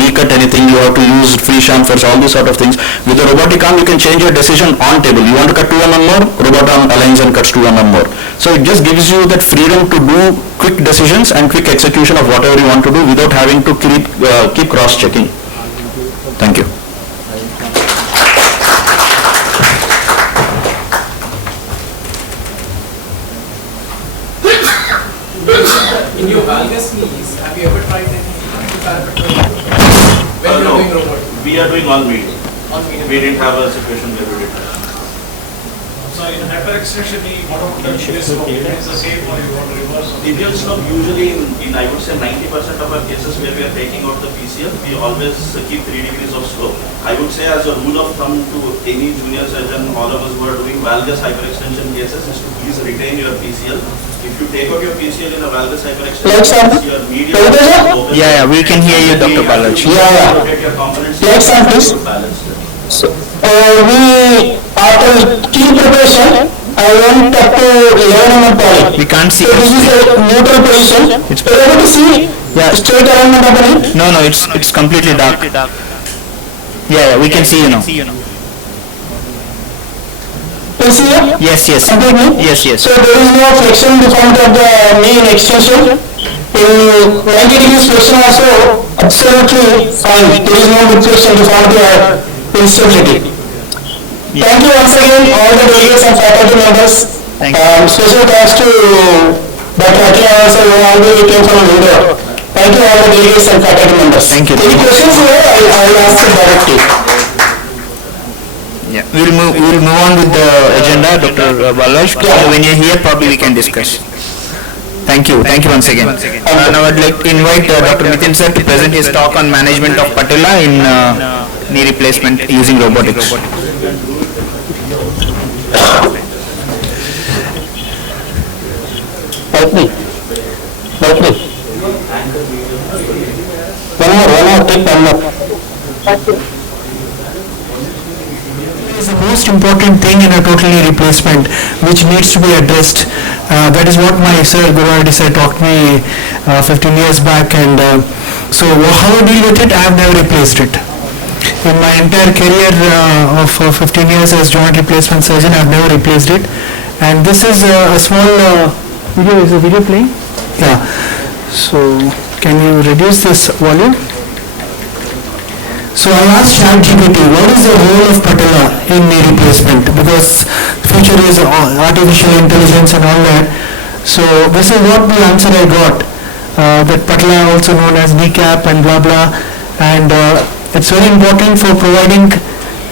recut anything, you have to use free chamfers, all these sort of things. With the robotic arm you can change your decision on table. You want to cut 2 mm more, robot arm aligns and cuts 2 mm more. So it just gives you that freedom to do quick decisions and quick execution of whatever you want to do without having to keep cross-checking. Thank you. In your valgus knees, have you ever tried any anti-parameter when you are doing robot? We are doing all medium. On medium. We didn't have a situation where we did that. So in hyperextension, what about the tibial slope? Is the same or you want to reverse? Tibial slope usually in I would say 90% of our cases where we are taking out the PCL, we always keep 3 degrees of slope. I would say as a rule of thumb to any junior surgeon, all of us who are doing valgus hyperextension cases is to please retain your PCL. If you take out your PCL in a valgus hyperextension, your medial open. Yeah, we can hear you, Dr. Balraj. Rotate your components. So, after key preparation, I went up to 11 mm poly. We can't see. So this is a neutral position. It's Are you able to see? Yeah. Straight alignment happening. No, it's completely dark. Yeah, we can see you now. Can you see here? Yes. Completely? Yes. So there is no flexion deformity of the knee in extension. In 90 degrees flexion also absolutely fine. There is no depression deformity or instability. Thank you once again, all the delegates and faculty members. Thank you. Special thanks to Dr. Akhil also, who all the way came from India. Thank you all the delegates and faculty members. Thank you. Any questions here? I'll ask it directly. Yeah, we'll move on with the agenda, Dr. Balraj. When you're here, probably we can discuss. Thank you once again. Now I'd like to invite Dr. Nitin sir to present his talk on management of patella in knee replacement using robotics. Help me. One more, take one more. Is the most important thing in a total knee replacement which needs to be addressed. That is what my sir Guruvadi sir taught me 15 years back, and so how I deal with it, I have never replaced it. In my entire career of 15 years as joint replacement surgeon, I have never replaced it. And this is a small video. Is the video playing? Yeah. So can you reduce this volume? So I asked ChatGPT, what is the role of patella in knee replacement? Because future is artificial intelligence and all that. So this is what the answer I got. That patella, also known as kneecap and blah blah, and it's very important for providing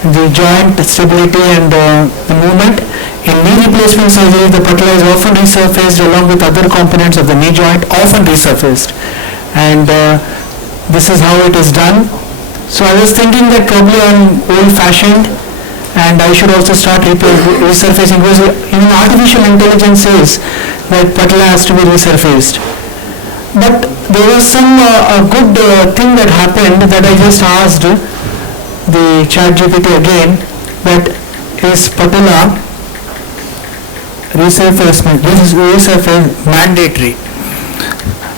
the joint stability and the movement. In knee replacement surgery, the patella is often resurfaced along with other components of the knee joint, often resurfaced, and this is how it is done. So I was thinking that probably I'm old-fashioned and I should also start resurfacing, because even artificial intelligence says that patella has to be resurfaced. But there was some good thing that happened that I just asked the ChatGPT again, that is patella resurfacement, mandatory?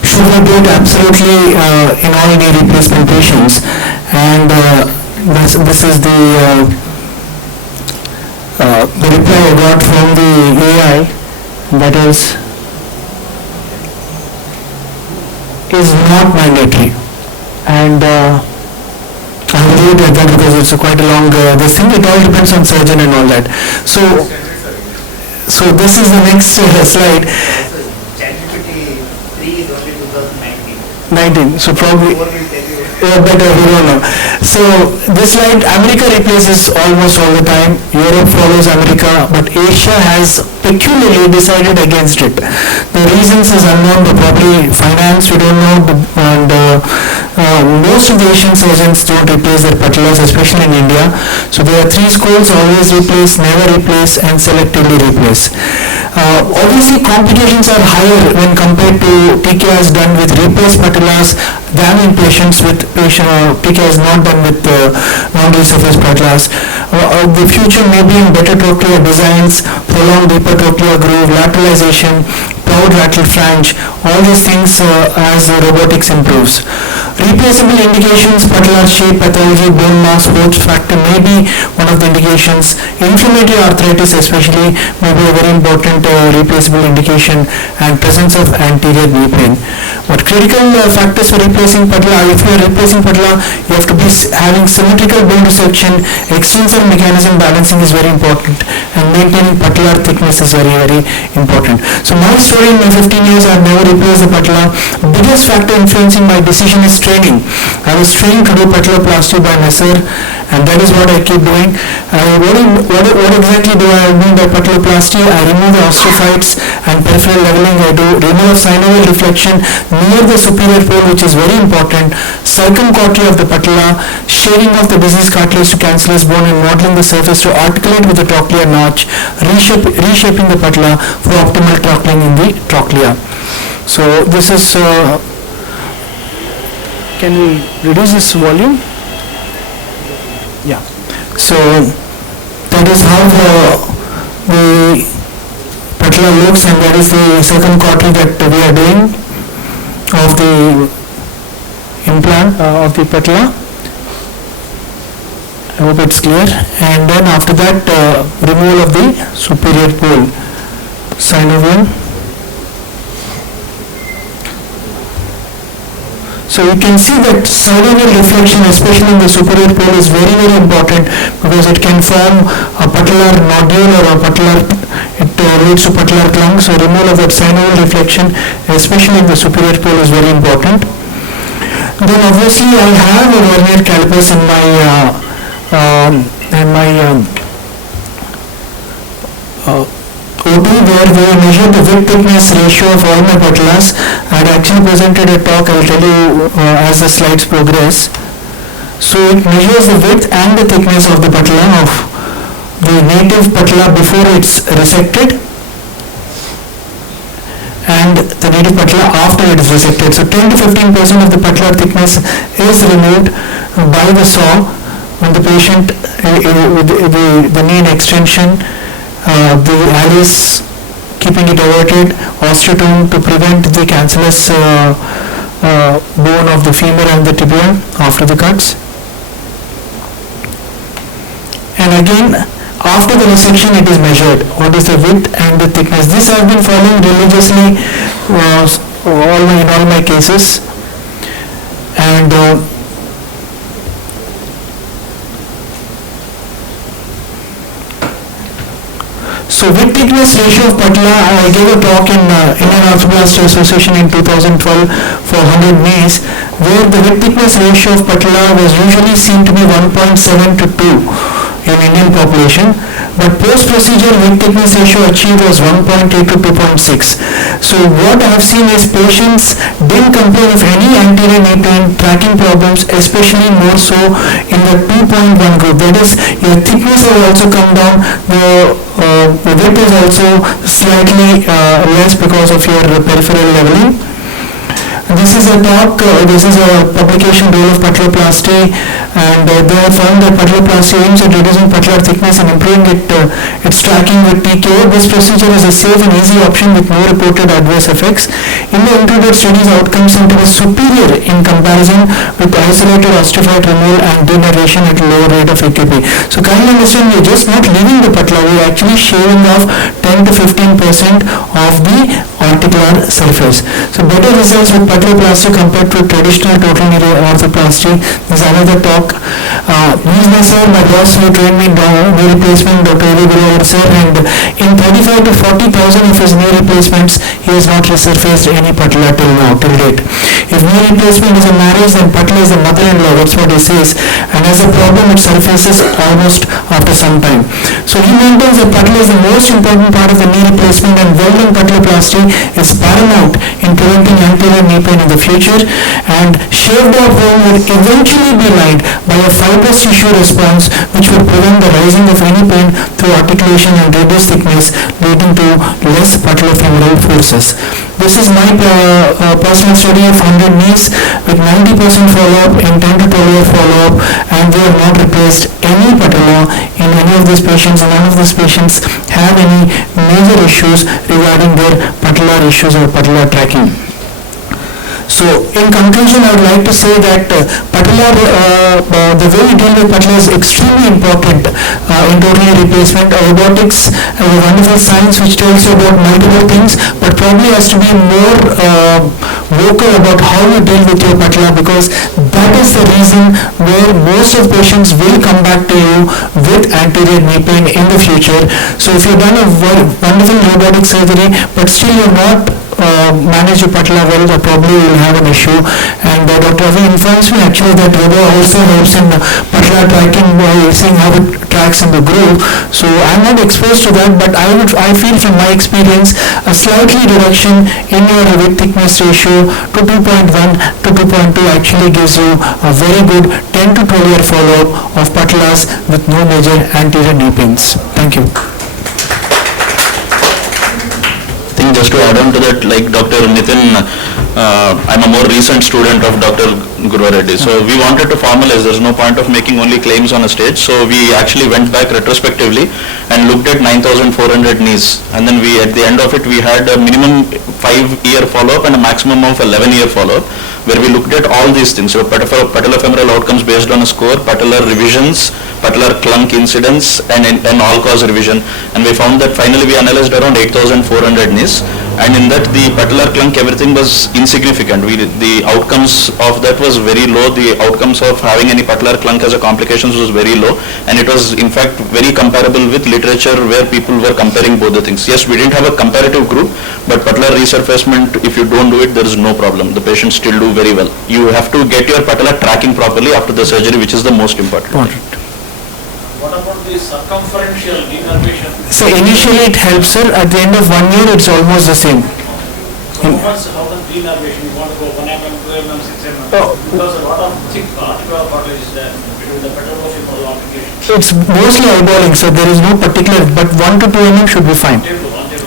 Should we do it absolutely in all knee replacement patients? And this is the reply I got from the AI, that is not mandatory. And I will leave it at that because it's quite a long this thing. It all depends on surgeon and all that. So this is the next slide. ChatGPT 3 is only 2019. 19. So probably better, we don't know. So this slide, America replaces almost all the time. Europe follows America, but Asia has peculiarly decided against it. The reasons is unknown, but probably finance, we don't know, and most of the Asian surgeons don't replace their patellas, especially in India. So there are three schools: always replace, never replace, and selectively replace. Obviously complications are higher when compared to TKIs done with replaced patellas than in patients with TKIs not done with non-resurfaced patellas. The future may be in better trochlear designs, prolonged deeper trochlear groove, lateralization, proud lateral flange, all these things as robotics improves. Replaceable indications: patellar shape, pathology, bone mass, Hodge factor may be one of the indications. Inflammatory arthritis especially may be a very important replaceable indication, and presence of anterior knee pain. But critical factors for replacing patella: if you are replacing patella, you have to be having symmetrical bone resection, extensor mechanism balancing is very important, and maintaining patellar thickness is very, very important. So my story, in my 15 years, I have never replaced the patella. Biggest factor influencing my decision is training. I was trained to do patelloplasty by my sir, and that is what I keep doing. What exactly do I mean by patelloplasty? I remove the osteophytes and peripheral leveling. I do removal of synovial reflection near the superior pole, which is very important. Circumcortry of the patella, shaving of the diseased cartilage to cancellous bone, and modeling the surface to articulate with the trochlear notch, reshaping the patella for optimal trochling in the trochlea. So this is, can we reduce this volume? Yeah. So that is how the patella looks, and that is the circumcortry that we are doing of the implant of the patella. I hope it's clear. And then after that, removal of the superior pole, synovium. So you can see that synovial reflection, especially in the superior pole, is very, very important because it can form a patellar nodule or a patellar, it leads to patellar clung. So removal of that synovial reflection, especially in the superior pole, is very important. Then obviously I have a vernier calipers in my O2 where we measured the width thickness ratio of all my patellas. I had actually presented a talk, I'll tell you as the slides progress. So it measures the width and the thickness of the patella of the native patella before it's resected and the native patella after it is resected. So 10 to 15% of the patellar thickness is removed by the saw when the patient, the knee in extension, the Alice keeping it averted, osteotome to prevent the cancellous bone of the femur and the tibia after the cuts. And again, after the resection it is measured. What is the width and the thickness? This I have been following religiously in all my cases. And so width thickness ratio of patella, I gave a talk in Indian Arthroplasty Association in 2012 for 100 knees, where the width thickness ratio of patella was usually seen to be 1.7 to 2 in Indian population, but post-procedure width thickness ratio achieved was 1.8 to 2.6. So what I have seen is patients didn't complain of any anterior knee pain, tracking problems, especially more so in the 2.1 group. That is, your thickness has also come down, the width is also slightly less because of your peripheral leveling. This is a talk, this is a publication, Role of Patelloplasty, and they have found that patelloplasty aims at reducing patellar thickness and improving its tracking with TKO. This procedure is a safe and easy option with no reported adverse effects. In the included studies, outcome seem to be superior in comparison with isolated osteophyte removal and denervation at a lower rate of AKP. So kindly understand, we are just not leaving the patella, we are actually shaving off 10 to 15% of the articular surface. So better results with patelloplasty compared to traditional total knee arthroplasty. This is another talk. He's my sir, my boss who trained me in knee replacement, Dr. Eli Guru sir, and in 35 to 40,000 of his knee replacements, he has not resurfaced any patella till now, till date. If knee replacement is a marriage, then patella is the mother-in-law, that's what he says, and as a problem it surfaces almost after some time. So he maintains that patella is the most important part of the knee replacement, and well-done patelloplasty is paramount in preventing anterior knee pain in the future, and shaved off bone would eventually be lined by a fibrous tissue response which would prevent the rising of any pain through articulation and reduce thickness, leading to less patellofemoral forces. This is my personal study of 100 knees with 90% follow-up in 10 to 12 year follow-up, and we have not replaced any patella in any of these patients. None of these patients have any major issues regarding their patellar issues or patellar tracking. So in conclusion, I would like to say that patellar, the way we deal with patella is extremely important in total knee replacement. Robotics is a wonderful science which tells you about multiple things, but probably has to be more vocal about how you deal with your patella, because that is the reason where most of patients will come back to you with anterior knee pain in the future. So if you've done a wonderful robotic surgery, but still you're not manage your patella well, probably you will have an issue. And Dr. Avi informs me actually that robo also helps in patellar tracking by seeing how it tracks in the groove. So I'm not exposed to that, but I feel from my experience a slightly reduction in your width thickness ratio to 2.1 to 2.2 actually gives you a very good 10 to 12 year follow-up of patellas with no major anterior knee pains. Thank you. Just to add on to that, like Dr. Nitin, I'm a more recent student of Dr. Guru Reddy. So we wanted to formalize, there's no point of making only claims on a stage. So we actually went back retrospectively and looked at 9,400 knees. And then we, at the end of it, we had a minimum 5-year follow-up and a maximum of 11-year follow-up, where we looked at all these things. So patellofemoral outcomes based on a score, patellar revisions, patellar clunk incidence, and all-cause revision. And we found that finally we analyzed around 8,400 knees. and in that the patellar clunk, everything was insignificant. The outcomes of that was very low. The outcomes of having any patellar clunk as a complications was very low, and it was in fact very comparable with literature where people were comparing both the things. Yes, we didn't have a comparative group, but patellar resurfacement, if you don't do it, there is no problem. The patients still do very well. You have to get your patellar tracking properly after the surgery, which is the most important. What about the circumferential denervation? So initially it helps, sir. At the end of 1 year, it's almost the same. How does denervation, you want to go 1 mm, 2 mm, 6 mm? Because a lot of thick articular cartilage is there between the petrolophymal application. It's mostly eyeballing, sir. There is no particular, but 1 to 2 mm should be fine.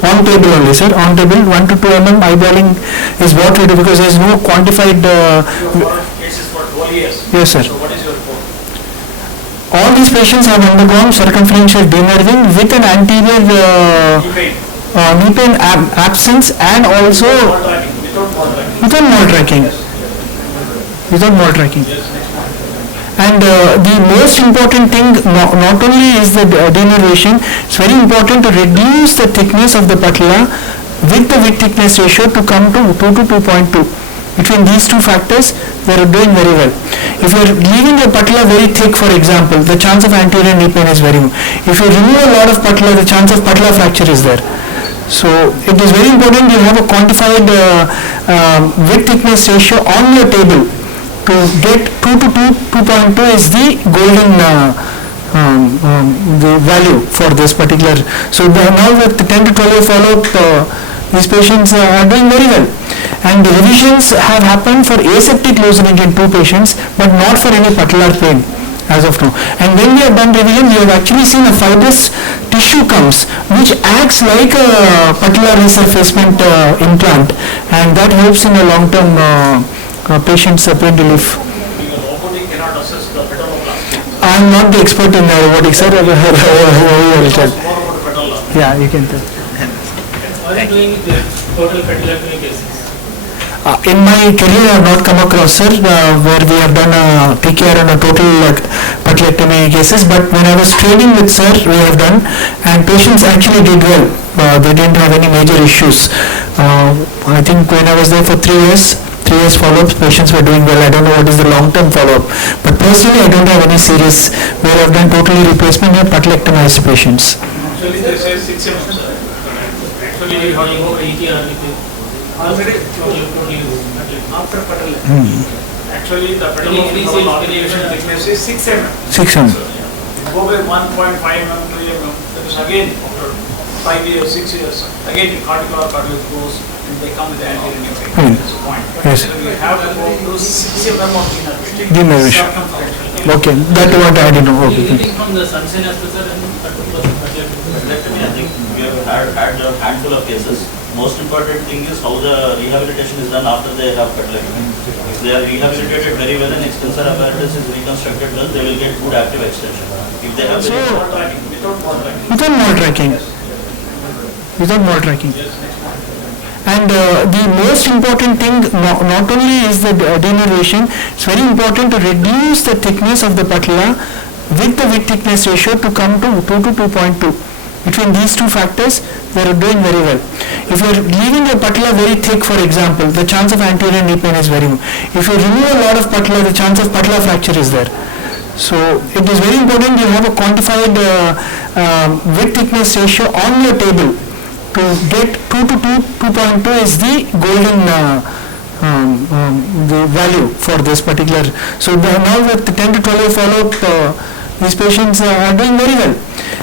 On table only, sir. On table, 1 to 2 mm eyeballing is what we do because there is no quantified. You have cases for 12 years. Yes, sir. So what is your report? All these patients have undergone circumferential denerving with an anterior knee pain absence and also Without mall tracking. without mall tracking. And the most important thing not only is the denervation, it's very important to reduce the thickness of the patella with the width thickness ratio to come to 2 to 2.2. Between these two factors, they are doing very well. If you are leaving your patella very thick, for example, the chance of anterior knee pain is very low. If you remove a lot of patella, the chance of patella fracture is there. So it is very important you have a quantified width thickness ratio on your table to get 2 to 2.2 is the golden the value for this particular. So now with the 10 to 12 year follow-up, these patients are doing very well. And the revisions have happened for aseptic loosening in 2 patients, but not for any patellar pain as of now. And when we have done revision, we have actually seen a fibrous tissue comes, which acts like a patellar resurfacement implant, and that helps in a long-term patient's pain relief. Robotic cannot assess the pedaloplasty. I am not the expert in robotics, sir. More about the pedal. Yeah, you can tell. What are you doing with the total patellar cases? In my career, I have not come across, sir, where we have done a TKR and a total patellectomy cases, but when I was training with sir, we have done, and patients actually did well. They didn't have any major issues. I think when I was there for 3 years follow-ups, patients were doing well. I don't know what is the long-term follow-up, but personally, I don't have any serious, where I have done totally replacement and patellectomized patients. Actually, they say 6 mm. Actually, you have to go 80 or 80. Already after pedal. Actually, the pedal articulation thickness is 6 mm. 6 mm. Go by 1.5 mm, 3 mm. That is again after 5 years, 6 years. Again, the articular cartilage goes and they come with the anterior knee pain. That's the point. Yes. So we have to go to 6 mm of Denervation. circumferential. Okay, that what I didn't know. Okay. Anything from the Sunshine Hospital and 30% I think we have had a handful of cases. Most important thing is how the rehabilitation is done after they have patellectomy. If they are rehabilitated very well and extensor apparatus is reconstructed well, they will get good active extension. If they have Without mall tracking. Without mall tracking. And the most important thing not only is the denervation, it's very important to reduce the thickness of the patella with the width thickness ratio to come to 2 to 2.2. Between these two factors, they are doing very well. If you are leaving your patella very thick, for example, the chance of anterior knee pain is very low. If you remove a lot of patella, the chance of patella fracture is there. So it is very important you have a quantified width thickness ratio on your table to get 2 to 2.2 is the golden the value for this particular. So now with the 10 to 12 year follow-up, these patients are doing very well.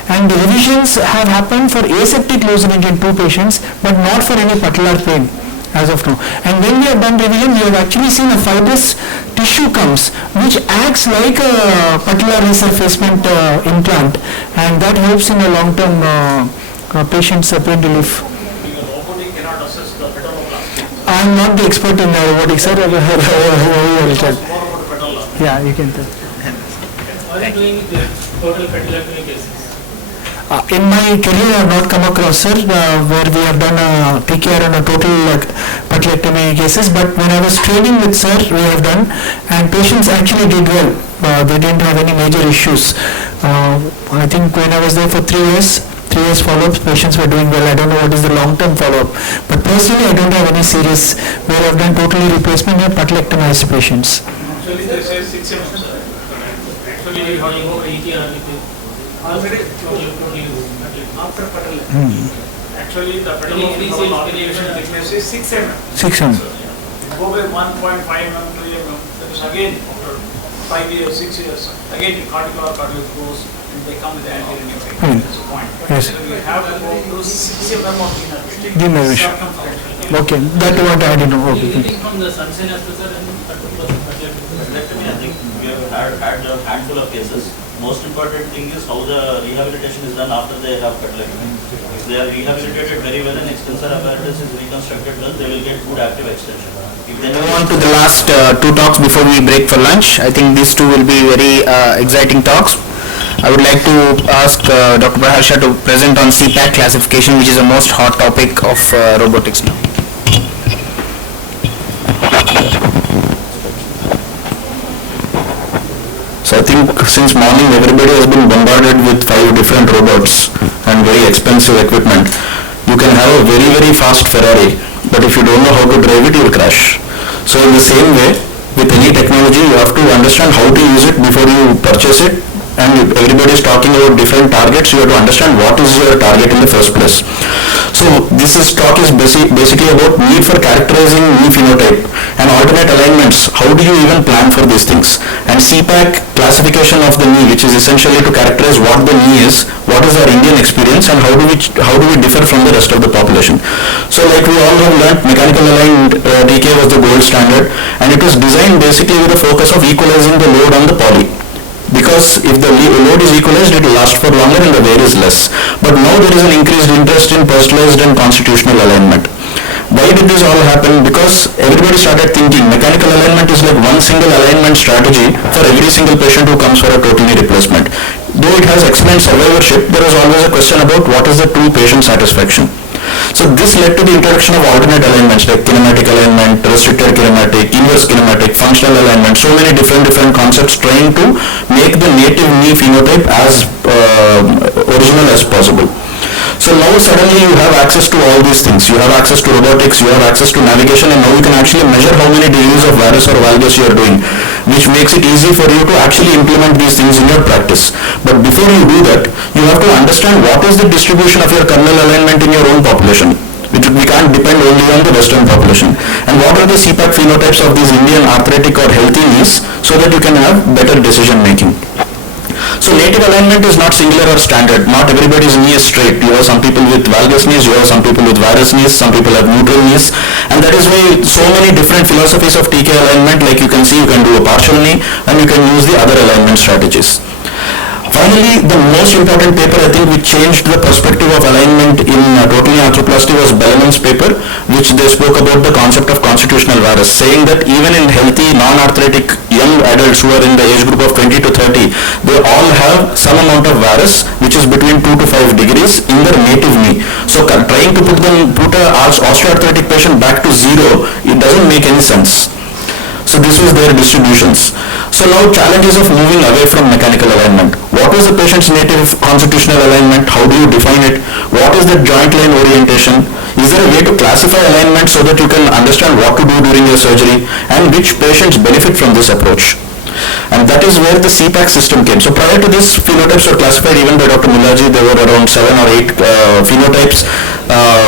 And the revisions have happened for aseptic loosening in 2 patients, but not for any patellar pain as of now. And when we have done revision, we have actually seen a fibrous tissue comes, which acts like a patellar resurfacement implant, and that helps in a long-term patient's pain relief. Robotic cannot assess the pedaloplasty. I am not the expert in robotics, sir. More about the pedal. Yeah, you can tell. What are you doing with the total patellar cases? In my career, I have not come across, sir, where we have done a TKR and a total patellectomy cases, but when I was training with sir, we have done, and patients actually did well. They didn't have any major issues. I think when I was there for 3 3 years follow-up, patients were doing well. I don't know what is the long-term follow-up. But personally, I don't have any serious where I've done totally replacement of patelectomized patients. Actually, they say 6 months. Actually, you have to go 80 already after patelectomy. Actually, the patelectomy organization thickness is 6 mm. 6 mm. Go by 1.5 mm, 2 mm. That is again after 5 years, 6 years. Again, cardiac goes and they come with the anterior nephrectomy. That's the point. Yes. We have to go to 6 mm of Denervation. circumferential. Okay, that's what I didn't know. Okay. Anything from the Sunshine Hospital and 30% budget? I think we have had a handful of cases. Most important thing is how the rehabilitation is done after they have patelectomy. If they are rehabilitated very well and extensor apparatus is reconstructed well, they will get good active extension. If they Move on to the last two talks before we break for lunch. I think these two will be very exciting talks. I would like to ask Dr. Praharsha to present on CPAC classification, which is the most hot topic of robotics now. So I think since morning everybody has been bombarded with 5 different robots and very expensive equipment. You can have a very very fast Ferrari, but if you don't know how to drive it, you will crash. So in the same way, with any technology, you have to understand how to use it before you purchase it. And everybody is talking about different targets, you have to understand what is your target in the first place. So this talk is basically about need for characterizing knee phenotype and alternate alignments. How do you even plan for these things? And CPAC classification of the knee, which is essentially to characterize what the knee is, what is our Indian experience, and how do we differ from the rest of the population. So like we all have learned, mechanical aligned TK was the gold standard, and it was designed basically with the focus of equalizing the load on the poly. Because if the load is equalized, it will last for longer and the wear is less. But now there is an increased interest in personalized and constitutional alignment. Why did this all happen? Because everybody started thinking mechanical alignment is like one single alignment strategy for every single patient who comes for a total knee replacement. Though it has excellent survivorship, there is always a question about what is the true patient satisfaction. So this led to the introduction of alternate alignments like kinematic alignment, restricted kinematic, inverse kinematic, functional alignment, so many different concepts trying to make the native knee phenotype as original as possible. So now suddenly you have access to all these things. You have access to robotics, you have access to navigation, and now you can actually measure how many degrees of varus or valgus you are doing, which makes it easy for you to actually implement these things in your practice. But before you do that, you have to understand what is the distribution of your kernel alignment in your own population. We can't depend only on the Western population. And what are the CPAC phenotypes of these Indian arthritic or healthy knees so that you can have better decision making. So native alignment is not singular or standard. Not everybody's knee is straight. You have some people with valgus knees, you have some people with varus knees, some people have neutral knees, and that is why so many different philosophies of TK alignment, like you can see, you can do a partial knee and you can use the other alignment strategies. Finally, the most important paper I think which changed the perspective of alignment in total knee arthroplasty was Belleman's paper, which they spoke about the concept of constitutional varus, saying that even in healthy non-arthritic young adults who are in the age group of 20 to 30, they all have some amount of varus which is between 2 to 5 degrees in their native knee. So trying to put an osteoarthritic patient back to zero, it doesn't make any sense. So this was their distributions. So now challenges of moving away from mechanical alignment. What is the patient's native constitutional alignment? How do you define it? What is the joint line orientation? Is there a way to classify alignment so that you can understand what to do during your surgery? And which patients benefit from this approach? And that is where the CPAC system came. So prior to this, phenotypes were classified even by Dr. Mullaji. There were around 7 or 8 phenotypes.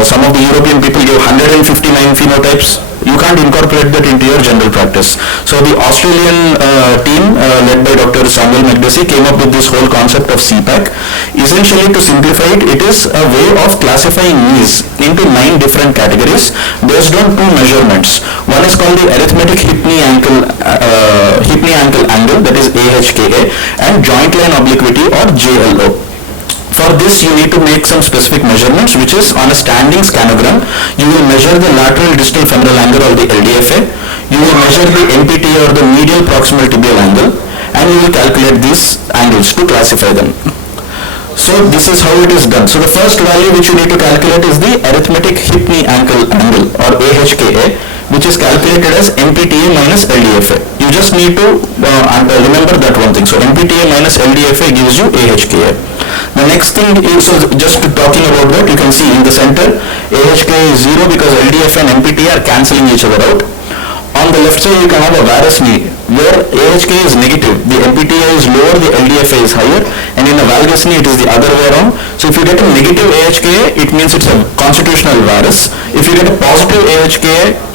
Some of the European people gave 159 phenotypes. You can't incorporate that into your general practice. So the Australian team led by Dr. Samuel McDessie came up with this whole concept of CPAC. Essentially, to simplify it, it is a way of classifying knees into 9 different categories based on 2 measurements. One is called the arithmetic hip-knee ankle angle, that is AHKA, and joint line obliquity or JLO. For this, you need to make some specific measurements, which is on a standing scanogram. You will measure the lateral distal femoral angle or the LDFA. You will measure the MPTA or the medial proximal tibial angle, and you will calculate these angles to classify them. So this is how it is done. So the first value which you need to calculate is the arithmetic hip-knee ankle angle or AHKA, which is calculated as MPTA minus LDFA. You just need to remember that one thing. So MPTA minus LDFA gives you AHKA. The next thing is, so just talking about that, you can see in the center, AHK is 0 because LDF and MPT are cancelling each other out. On the left side, you can have a varus knee, where AHK is negative, the MPTI is lower, the LDFA is higher, and in a valgus knee, it is the other way around. So if you get a negative AHK, it means it's a constitutional varus. If you get a positive AHK,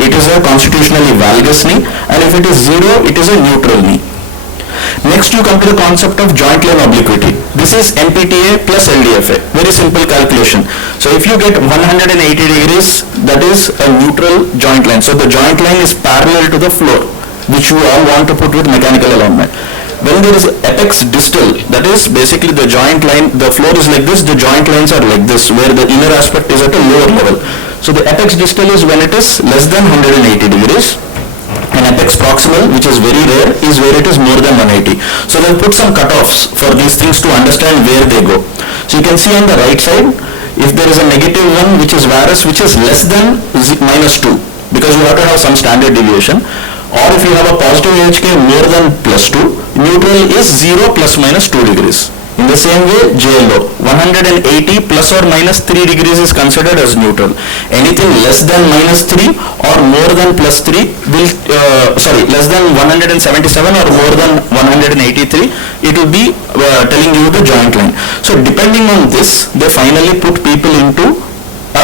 it is a constitutionally valgus knee, and if it is 0, it is a neutral knee. Next, you come to the concept of joint line obliquity. This is MPTA plus LDFA. Very simple calculation. So if you get 180 degrees, that is a neutral joint line. So the joint line is parallel to the floor, which you all want to put with mechanical alignment. When there is apex distal, that is basically the joint line, the floor is like this, the joint lines are like this, where the inner aspect is at a lower level. So the apex distal is when it is less than 180 degrees. And apex proximal, which is very rare, is where it is more than 180. So they'll put some cutoffs for these things to understand where they go. So you can see on the right side, if there is a negative one, which is varus, which is less than -2, because you have to have some standard deviation. Or if you have a positive AHK more than +2, neutral is 0 ± 2 degrees. In the same way, JLO, 180 plus or minus 3 degrees is considered as neutral. Anything less than -3 or more than +3 will, less than 177 or more than 183, it will be telling you the joint line. So depending on this, they finally put people into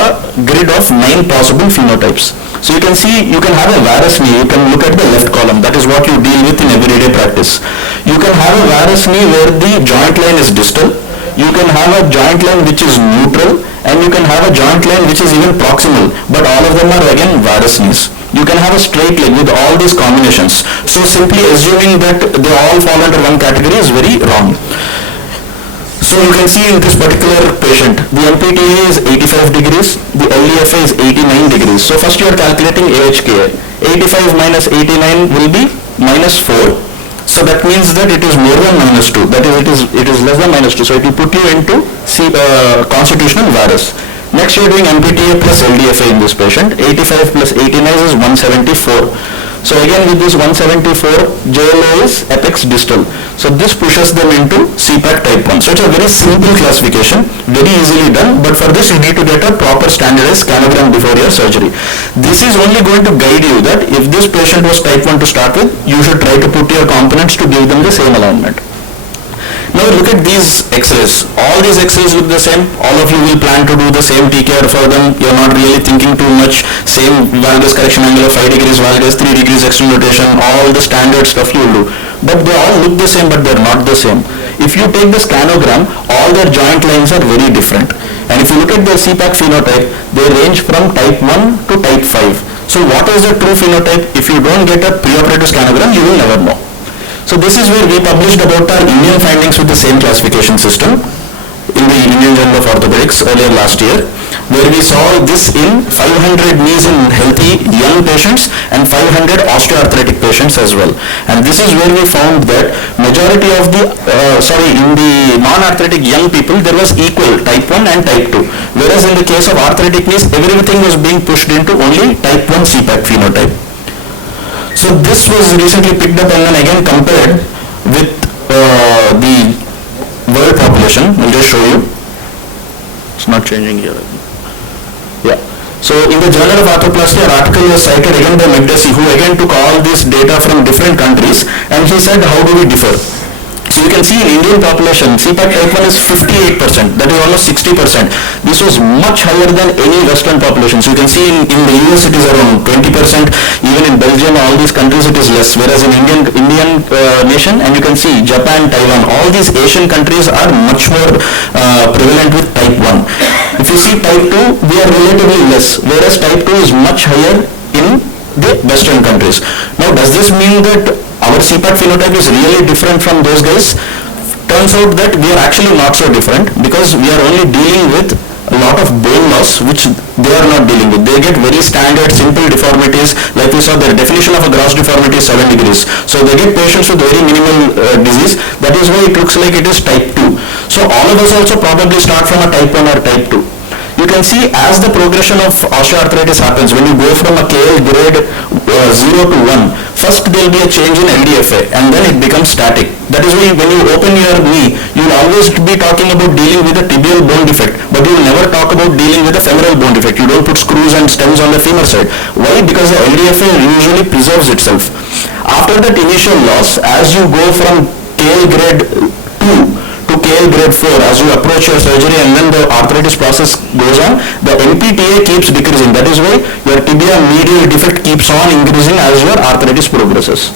a grid of 9 possible phenotypes. So you can see, you can have a varus knee, you can look at the left column, that is what you deal with in everyday practice. You can have a varus knee where the joint line is distal, you can have a joint line which is neutral, and you can have a joint line which is even proximal, but all of them are again varus knees. You can have a straight leg with all these combinations. So simply assuming that they all fall under one category is very wrong. So you can see in this particular patient, the MPTA is 85 degrees, the LDFA is 89 degrees. So first you are calculating AHK. 85 minus 89 will be -4. So that means that it is more than -2. That is, it is less than -2. So it will put you into constitutional varus. Next you are doing MPTA plus LDFA in this patient. 85 plus 89 is 174. So again with this 174, JLO is apex distal. So this pushes them into CPAC type 1. So it's a very simple classification, very easily done, but for this you need to get a proper standardized scanogram before your surgery. This is only going to guide you that if this patient was type 1 to start with, you should try to put your components to give them the same alignment. Now look at these X-rays. All these X-rays look the same. All of you will plan to do the same TKR for them. You're not really thinking too much. Same valgus correction angle of 5 degrees valgus, 3 degrees external rotation, all the standard stuff you will do. But they all look the same, but they're not the same. If you take the scanogram, all their joint lines are very different. And if you look at their CPAC phenotype, they range from type 1 to type 5. So what is the true phenotype? If you don't get a preoperative scanogram, you will never know. So this is where we published about our Indian findings with the same classification system in the Indian Journal of Orthopedics earlier last year, where we saw this in 500 knees in healthy young patients and 500 osteoarthritic patients as well. And this is where we found that majority of the, in the non-arthritic young people, there was equal type 1 and type 2. Whereas in the case of arthritic knees, everything was being pushed into only type 1 CPAC phenotype. So this was recently picked up and then again compared with the world population. I'll just show you. It's not changing here. Yeah. So in the Journal of Arthroplasty, an article was cited again by McDessie, who again took all this data from different countries, and he said, how do we differ? So you can see in Indian population, CPAC type 1 is 58%, that is almost 60%. This was much higher than any Western population. So you can see in the US it is around 20%, even in Belgium, all these countries it is less, whereas in Indian nation, and you can see Japan, Taiwan, all these Asian countries are much more prevalent with type 1. If you see type 2, we are relatively less, whereas type 2 is much higher in the Western countries. Now does this mean that our CPAC phenotype is really different from those guys? Turns out that we are actually not so different, because we are only dealing with a lot of bone loss, which they are not dealing with. They get very standard, simple deformities. Like we saw, their definition of a gross deformity is 7 degrees. So they get patients with very minimal disease. That is why it looks like it is type 2. So all of us also probably start from a type 1 or type 2. You can see as the progression of osteoarthritis happens, when you go from a KL grade 0 to 1, first there will be a change in LDFA and then it becomes static. That is why when you open your knee, you will always be talking about dealing with a tibial bone defect, but you will never talk about dealing with a femoral bone defect. You don't put screws and stems on the femur side. Why? Because the LDFA usually preserves itself. After that initial loss, as you go from KL grade 2 to KL grade 4, as you approach your surgery and then the arthritis process goes on, the NPTA keeps decreasing. That is why your tibia medial defect keeps on increasing as your arthritis progresses.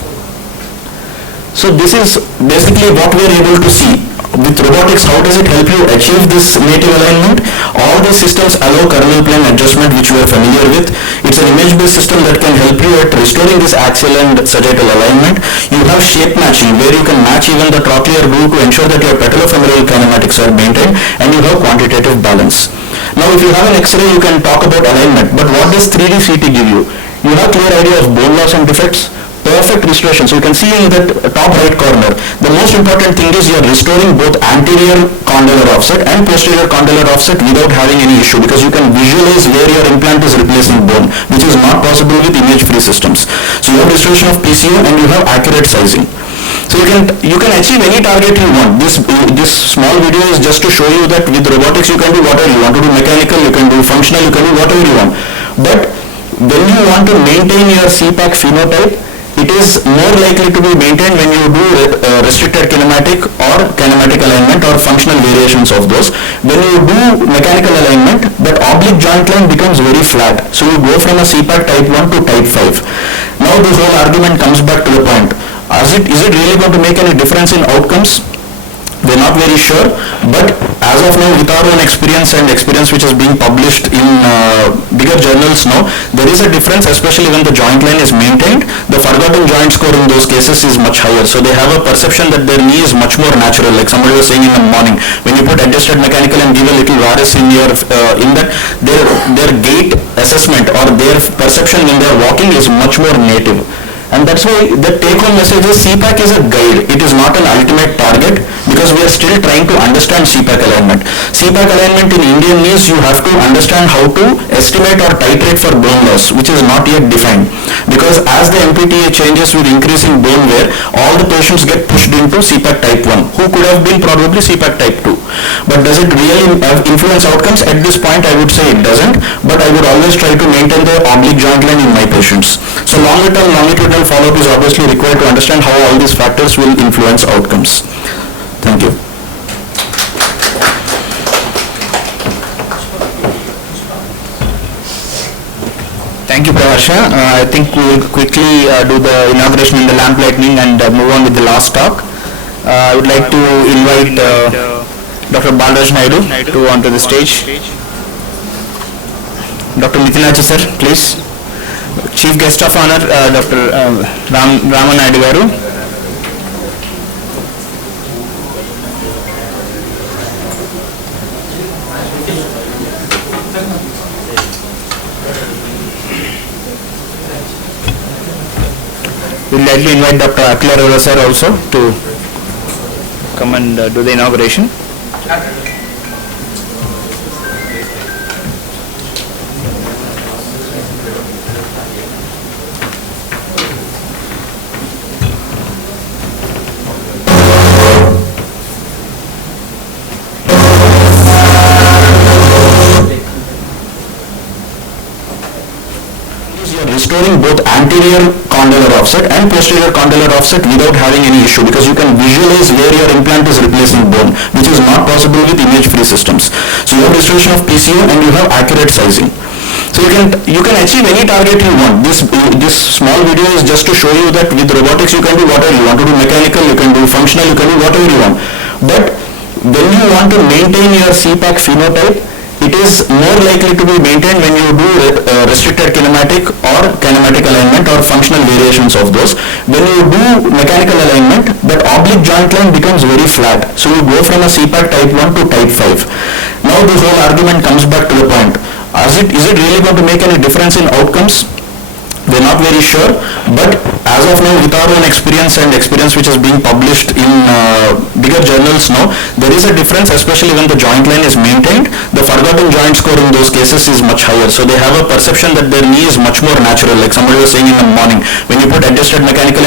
So this is basically what we are able to see. With robotics, how does it help you achieve this native alignment? All the systems allow kernel plane adjustment, which we are familiar with. It's an image-based system that can help you at restoring this axial and sagittal alignment. You have shape matching, where you can match even the trochlear groove to ensure that your patellofemoral kinematics are maintained, and you have quantitative balance. Now if you have an X-ray, you can talk about alignment, but what does 3D CT give you? You have clear idea of bone loss and defects, perfect restoration. So you can see in that top right corner, the most important thing is you are restoring both anterior condylar offset and posterior condylar offset without having any issue, because you can visualize where your implant is replacing bone, which is not possible with image-free systems. So you have restoration of PCO and you have accurate sizing. So you can achieve any target you want. This small video is just to show you that with robotics you can do whatever you want to do, mechanical, you can do functional, you can do whatever you want. But when you want to maintain your CPAC phenotype, it is more likely to be maintained when you do restricted kinematic or kinematic alignment or functional variations of those. When you do mechanical alignment, that oblique joint line becomes very flat. So you go from a CPAC type 1 to type 5. Now the whole argument comes back to the point. Is it really going to make any difference in outcomes? We're not very sure, but as of now, with our own experience and experience which is being published in bigger journals now, there is a difference, especially when the joint line is maintained. The forgotten joint score in those cases is much higher, so they have a perception that their knee is much more natural, like somebody was saying in the morning. When you put adjusted mechanical and give a little varus in your in that, their gait assessment or their perception when they are walking is much more native. And that's why the take-home message is CPAC is a guide. It is not an ultimate target, because we are still trying to understand CPAC alignment. CPAC alignment in Indian knees, you have to understand how to estimate or titrate for bone loss, which is not yet defined. Because as the MPTA changes with increasing bone wear, all the patients get pushed into CPAC type 1, who could have been probably CPAC type 2. But does it really influence outcomes? At this point, I would say it doesn't, but I would always try to maintain the oblique joint line in my patients. So longer term longitudinal follow-up is obviously required to understand how all these factors will influence outcomes. Thank you. Thank you, Praharsha. I think we will quickly do the inauguration in the lamp lightning and move on with the last talk. I would like to invite Dr. Balraj Naidu to onto the stage. Dr. Mithinachi sir, please. Chief Guest of Honor, Dr. Raman Naidu garu. We'll likely invite Dr. Akhil Arora sir also to come and do the inauguration. Restoring both anterior condylar offset and posterior condylar offset without having any issue, because you can visualize where your implant is replacing bone, which is not possible with image-free systems. So you have restoration of PCO and you have accurate sizing. So you can achieve any target you want. This small video is just to show you that with robotics you can do whatever you want to do, mechanical, you can do functional, you can do whatever you want. But when you want to maintain your CPAC phenotype, it is more likely to be maintained when you do restricted kinematic or kinematic alignment or functional variations of those. When you do mechanical alignment, that oblique joint line becomes very flat. So you go from a CPAC type 1 to type 5. Now the whole argument comes back to the point. Is it really going to make any difference in outcomes? We're not very sure, but as of now, with our own experience and experience which is being published in bigger bigger journals now, there is a difference, especially when the joint line is maintained. The forgotten joint score in those cases is much higher. So they have a perception that their knee is much more natural, like somebody was saying in the morning. When you put adjusted mechanical